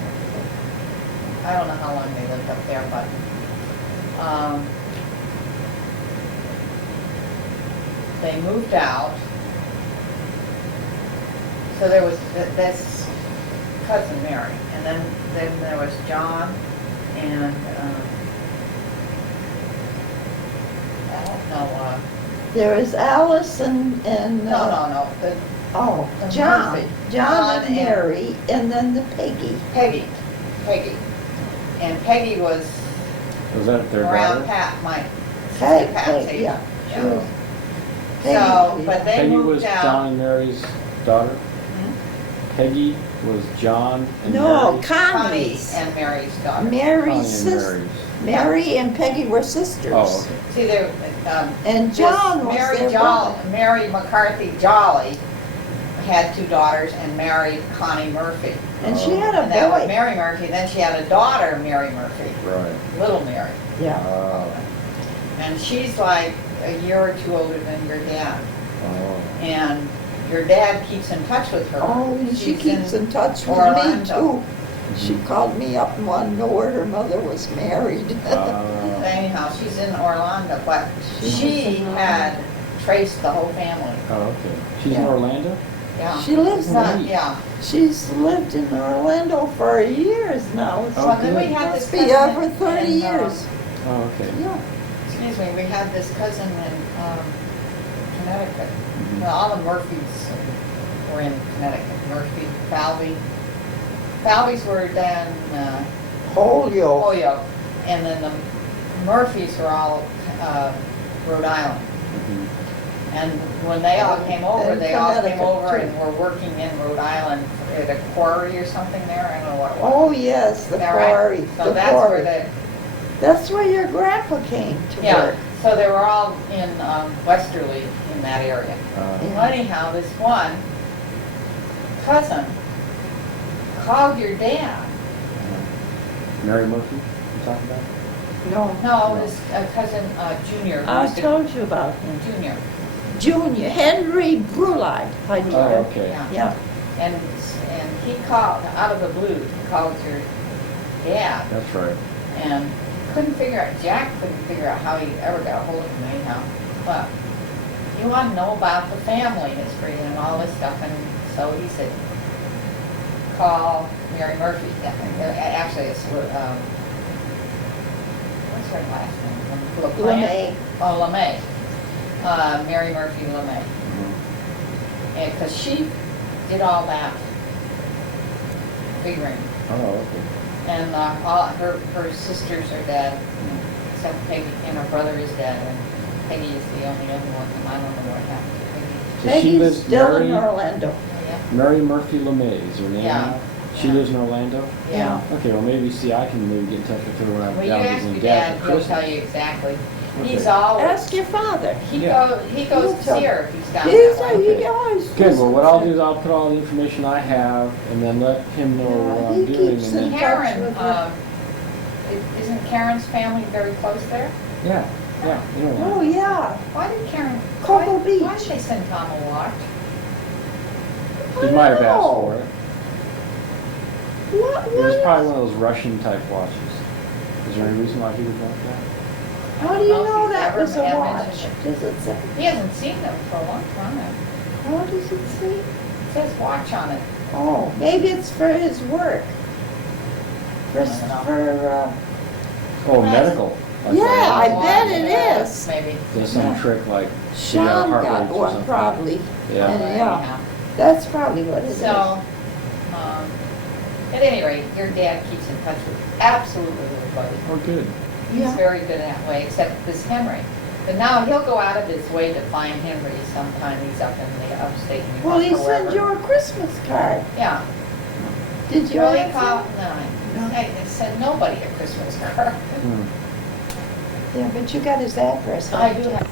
I don't know how long they lived up there, but, they moved out. So there was this cousin Mary, and then there was John, and, I don't know, There was Alice and, no, oh, the John. Murphy. John John and and- Mary, and then the Peggy. Peggy. And Peggy was Was that their around daughter? Pat, my Peg, sister Pat's Peg, age. yeah. She Yeah. was. Peggy, So, yeah. but they Peggy was moved out. John and Mary's daughter? Hmm? Peggy was John and No, Mary? Connie Connie's. and Mary's daughter. Connie Mary's and sister. Mary's. Mary and Peggy were sisters. Oh, okay. See, there, And John was their brother. Mary McCarthy Jolly had two daughters and married Connie Murphy. And she had a And that was boy. Mary Murphy. Then she had a daughter, Mary Murphy, Right. little Mary. Yeah. And she's like a year or two older than your dad. Oh. And your dad keeps in touch with her. Oh, and she She's keeps in touch with me Orlando. too. She called me up and wanted to know where her mother was married. Anyhow, she's in Orlando, but She she was in had traced the whole family. Oh, okay. She's in Yeah. Orlando? Yeah. She lives Nice. in, Yeah. she's lived in Orlando for years now. It's Oh, Well, then we good. had this must be cousin over 30 in, years. Oh, okay. Yeah. Excuse me, we had this cousin in Connecticut. Mhm. Well, all the Murphys were in Connecticut. Murphy, Falvey. Falveys were then Holyoke. Holyoke, and then the Murphys were all Rhode Island. Mhm. And when they all came over, And they all came Connecticut, over too. and were working in Rhode Island at a quarry or something there. I don't know what it was. Oh, yes, the Is that right? quarry, So the that's where quarry. they, That's where your grandpa came to yeah, work. so they were all in Westerly in that area. Yeah. Well, anyhow, this one cousin called your dad. Mary Murphy, you talking about? No. No, this cousin Junior. who I was the- told you about him. Junior. Junior, Henry Brulard. I told Oh, him. okay. Yeah. Yeah. And he called, out of the blue, he called your dad That's right. and couldn't figure out, Jack couldn't figure out how he ever got a hold of him anyhow. But you want to know about the family history and all this stuff, and so he said, call Mary Murphy. Actually, it's, what's her last name? LeMay. Oh, LeMay. Mary Murphy LeMay. Mhm. And, because she did all that figuring. Oh, okay. And all her sisters are dead, except Peggy, and her brother is dead, and Peggy is the only other one, and I don't know what happened to Peggy. So she Peggy's lives, still in Mary, Orlando. Yeah, Mary Murphy LeMay is her name Yeah. now? She Yeah. lives in Orlando? yeah. Okay, well, maybe, see, I can maybe get in touch with her when I'm Well, you down ask visiting your Dad dad, for he'll Christmas. tell you exactly. He's Okay. always, Ask your father. he Yeah. goes to He'll see her if he's down He's that a, way. he always. Good, well, what I'll do visits is I'll put all the information I have and then let him know what Yeah, I'm he doing keeps and in then. touch Karen, with her. isn't Karen's family very close there? Yeah, yeah, you her. know. Oh, yeah. Why did Karen, Cocoa why Beach. did they send Tom a watch? He might have asked Oh. for it. What, It was what? probably one of those Russian type watches. Is there any reason why he would want that? How do you I don't know if he's that ever was a had watch? mentioned Does it say? He hasn't seen them for a long time. How does it say? It says watch on it. Oh, maybe it's for his work. For, I don't know. for, Oh, medical. like Yeah, that. I bet Watch, it is. Maybe. There's some Yeah. trick like. Sean heart got rates or one something. probably. Yeah. And Anyhow. yeah, that's probably what it is. So, at any rate, your dad keeps in touch with absolutely everybody. Oh, good. He's Yeah. very good that way, except this Henry. But now he'll go out of his way to find Henry sometime he's up in the upstate New York Well, he or sent wherever. you a Christmas card. Yeah. Did you Really answer? call? No. No. I sent nobody a Christmas card. Hmm. Yeah, but you got his address. I haven't do you? have,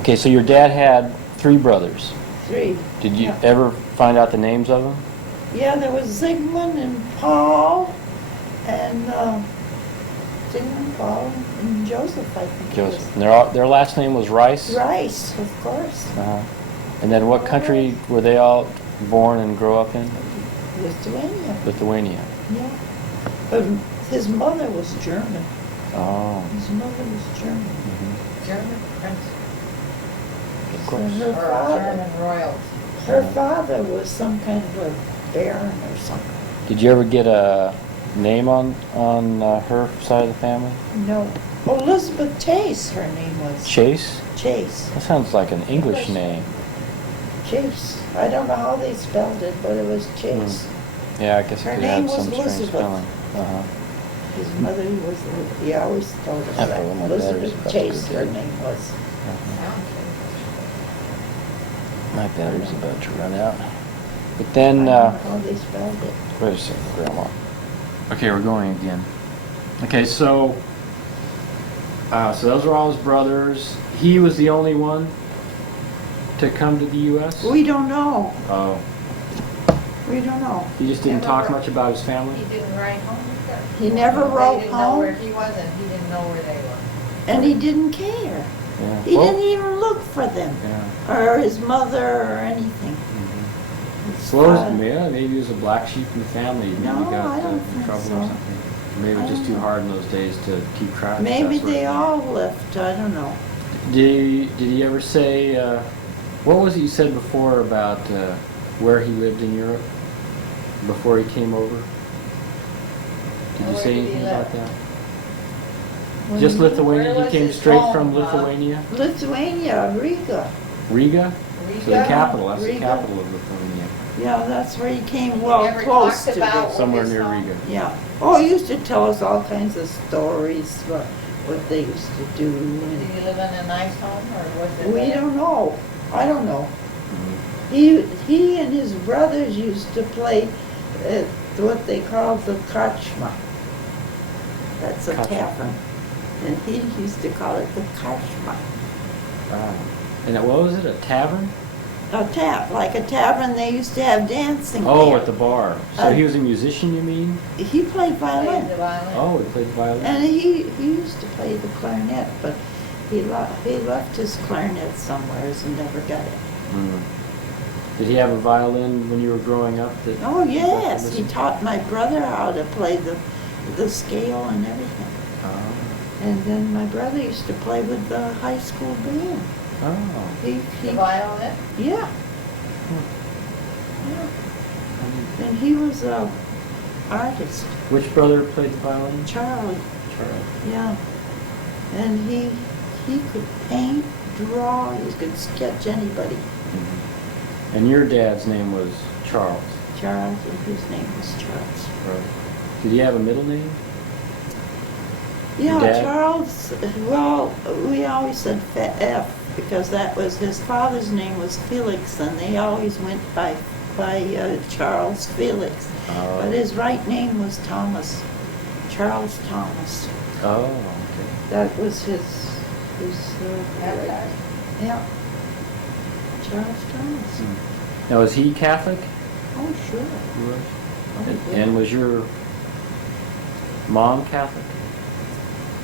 Okay, so your dad had 3 brothers. 3. Did you Yeah. ever find out the names of them? Yeah, there was Zygmunt and Paul and Stephen, Paul, and Joseph, I think. it was. Joseph. And their last name was Rice? Rice, of course. Uh-huh. And then what country were they all born and grow up in? Lithuania. Lithuania. Yeah. But his mother was German. Oh. His mother was German. Mhm. German prince, Of So course. her or father, German royals. her father was some kind of a baron or something. Did you ever get a name on her side of the family? No. Elizabeth Chase, her name was. Chase? Chase. That sounds like an English name. Chase. I don't know how they spelled it, but it was Chase. Yeah, I guess it Her could name have some was strange Elizabeth. spelling. Uh-huh. His mother was, he always told us Yeah, that. well, my battery's Elizabeth about to Chase, go her dead. name was. Uh-huh. My battery's about to run out. But then, I don't know how they spelled it. wait a second, Grandma. Okay, we're going again. Okay, so those were all his brothers. He was the only one to come to the U.S.? We don't know. Oh, We don't know. he just didn't Never talk wrote- much about his family? He didn't write home. He never wrote They didn't know where home, he was, and he didn't know where they were. and he didn't care. Yeah. He Well, didn't even look for them, Yeah. or his mother, or anything. Mhm. His Well, father- yeah, maybe he was a black sheep in the family. Maybe No, he got I don't in think trouble so. or something. Maybe it was I just don't too know. hard in those days to keep track. of Maybe that sort of they thing. all left, I don't know. Did he ever say, what was it you said before about where he lived in Europe before he came over? Did you Where say did he anything live? about that? When Just he- Lithuania? Where He was came his straight home, from Bob? Lithuania? Riga. Riga? Riga? So the capital, that's the Riga. capital of Lithuania. Yeah, that's where he came, He well, never close talked to about- it. Somewhere his near home? Riga. Yeah. Oh, he used to tell us all kinds of stories, what they used to do. Did and- he live in a nice home, or was it? We bad? don't know. I don't know. Mhm. He and his brothers used to play at what they call the karchma. That's a Karchma. tavern. And he used to call it the karchma. Ah. And what was it, a tavern? Like a tavern, they used to have dancing Oh, there. at the bar. So Uh, he was a musician, you mean? He played Played violin. the violin? Oh, he played violin. And he used to play the clarinet, but he left his clarinet somewheres and never got it. Mm. Did he have a violin when you were growing up? Oh, yes, he Listen. taught my brother how to play the scale and everything. Oh. And then my brother used to play with the high school band. Oh. He, The violin? yeah, and he was a artist, Which brother played the violin? Charlie, Charlie. yeah. And he could paint, draw, he could sketch anybody. Mm-hmm. And your dad's name was Charles. Charles, and his name was Charles. Right. Did he have a middle name? Yeah, Dad? Charles, well, we always said F because that was, his father's name was Felix, and they always went by Charles Felix. Oh. But his right name was Thomas, Charles Thomas. Oh, okay. That was his Baptized? yeah, Charles Thomas. Hmm. Now, was he Catholic? Oh, sure. He was. Oh, And, yeah. and was your mom Catholic?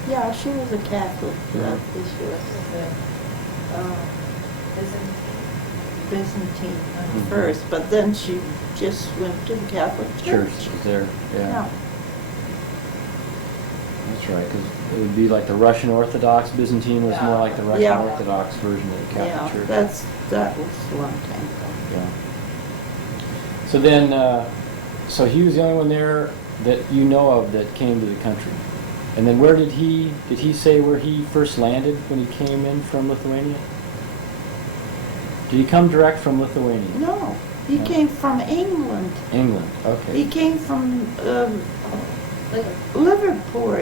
Yeah, she was a Catholic. Yeah. She was uh, Byzantine Mhm. first, but then she just went to the Catholic Church. Was there? Yeah. That's right, because it would be like the Russian Orthodox. Byzantine was more like the Russian Yeah. Orthodox version of the Catholic Yeah, Church. that was a long time ago. Yeah. So then, so he was the only one there that you know of that came to the country. And then where did he say where he first landed when he came in from Lithuania? Did he come direct from Lithuania? No, he No. came from England. England, okay. He came from Liverpool.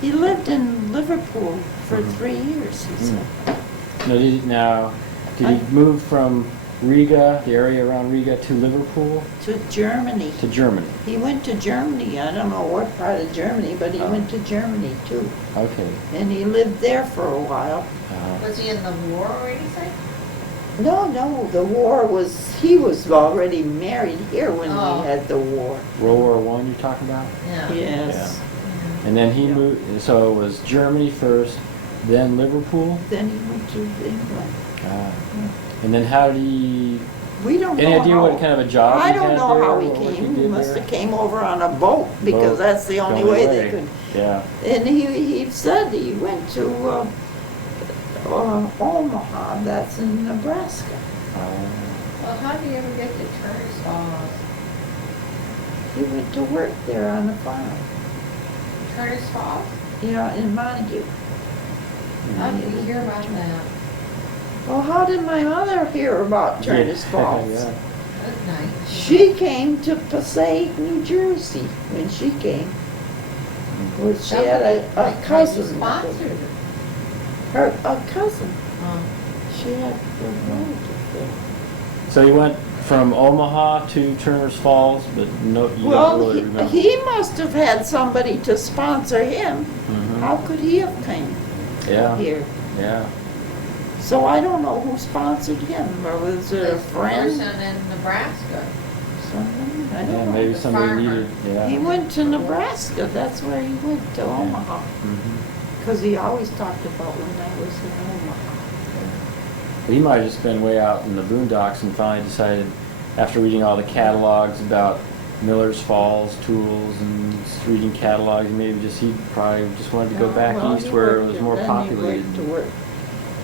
He lived in Liverpool for Mhm. 3 years, he said. Now, did he move from Riga, the area around Riga, to Liverpool, To Germany. to Germany? He went to Germany. I don't know what part of Germany, but he Oh. went to Germany too. Okay. And he lived there for a while. Was he in the war or anything? No, the war was, he was already married here when Oh. we had the war. World War I you're talking about? Yeah. Yes. And then he Yeah. moved, so it was Germany first, then Liverpool? Then he went to England. Ah. And then how did he, We don't know any idea how. what kind of a job I he don't had know there, how or he what he came. He did must there? have came over on a boat because Boat. that's the only way they could. Yeah. And he said he went to Omaha, that's in Nebraska. Well, how do you ever get to Turner's Falls? He went to work there on the farm. Turner's Falls? Yeah, in Montague. How did you hear about that? Well, how did my mother hear about Turner's Falls? Yeah. Good night. She came to Passaic, New Jersey when she came. Well, she had a cousin. Sponsored Her, a cousin. Oh. She had a relative there. So he went from Omaha to Turner's Falls, but no, you don't Well, really remember. he must have had somebody to sponsor him. Mhm. How could he have came Yeah, here? yeah. So I don't know who sponsored him, or was it a friend? Person in Nebraska. Someone? I Yeah, don't know. maybe somebody farmer. needed, yeah. He went to Nebraska, that's where he went, to Omaha. Mhm. Because he always talked about when I was in Omaha. He might have just been way out in the boondocks and finally decided, after reading all the catalogs about Miller's Falls tools and reading catalogs, maybe he probably just wanted to go back Well, east he where it worked was in- more then populated. He went to work.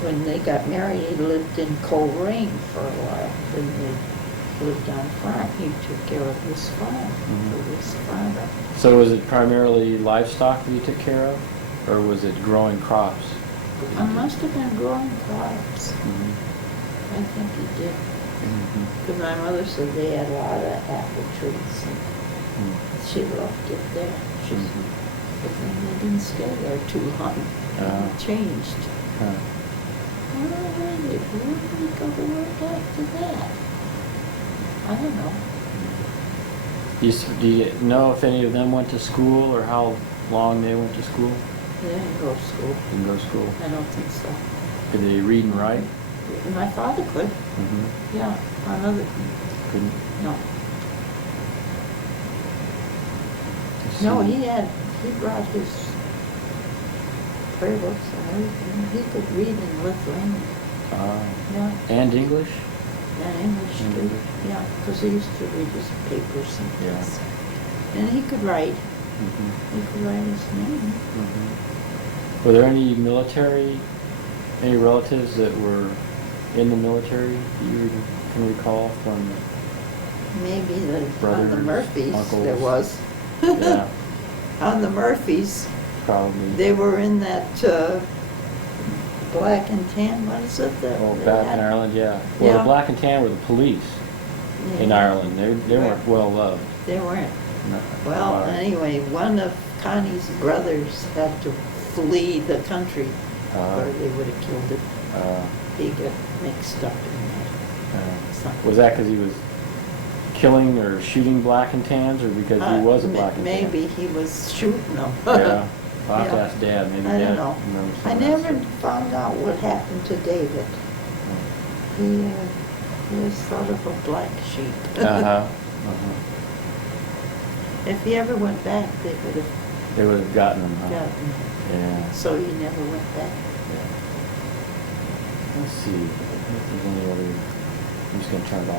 When they got married, he lived in Coleraine for a while. Then they lived on a farm. He took care of his farm, Mhm. for his father. So was it primarily livestock that he took care of, or was it growing crops? I must have been growing crops. Mhm. I think he did. Mhm. Because my mother said they had a lot of apple trees, and Mhm. she loved it there. She said, Mhm. but then they didn't stay there too long. Oh. It changed. Huh. Where did we go to work after that? I don't know. Do you know if any of them went to school or how long they went to school? They didn't go to school. Didn't go to school. I don't think so. Could they read and write? My father could, Mm-hmm. yeah. My mother, Couldn't. no. Let's No, see. he brought his prayer books and everything. He could read in Lithuanian, yeah, And English? and English And too. English. Yeah, because he used to read his papers and Yeah. things. And he could write. Mm-hmm. He could write his name. Mm-hmm. Were there any relatives that were in the military that you can recall from? Maybe on the Brothers, Murphys, uncles. there was. Yeah, On the Murphys, probably. they were in that black and tan, what is it? Oh, they back had? in Ireland, yeah. Well, the Yeah. black and tan were the police in Yeah. Ireland. They weren't well loved. They weren't. No. Well, anyway, one of Connie's brothers had to flee the country, or they would have killed him. He got mixed up in that. Was that because he was killing or shooting black and tans, or because he was a black and tan? Maybe he was shooting them. Yeah. I'll have to Yeah. ask Dad. Maybe I Dad don't know. remembers I some of that never stuff. found out what happened to David. He was sort of a black sheep. Uh-huh. If he ever went back, they would have They would have gotten him, huh? gotten him. Yeah. So he never went back. Yeah. Let's see. If there's any other. I'm just going to turn it on.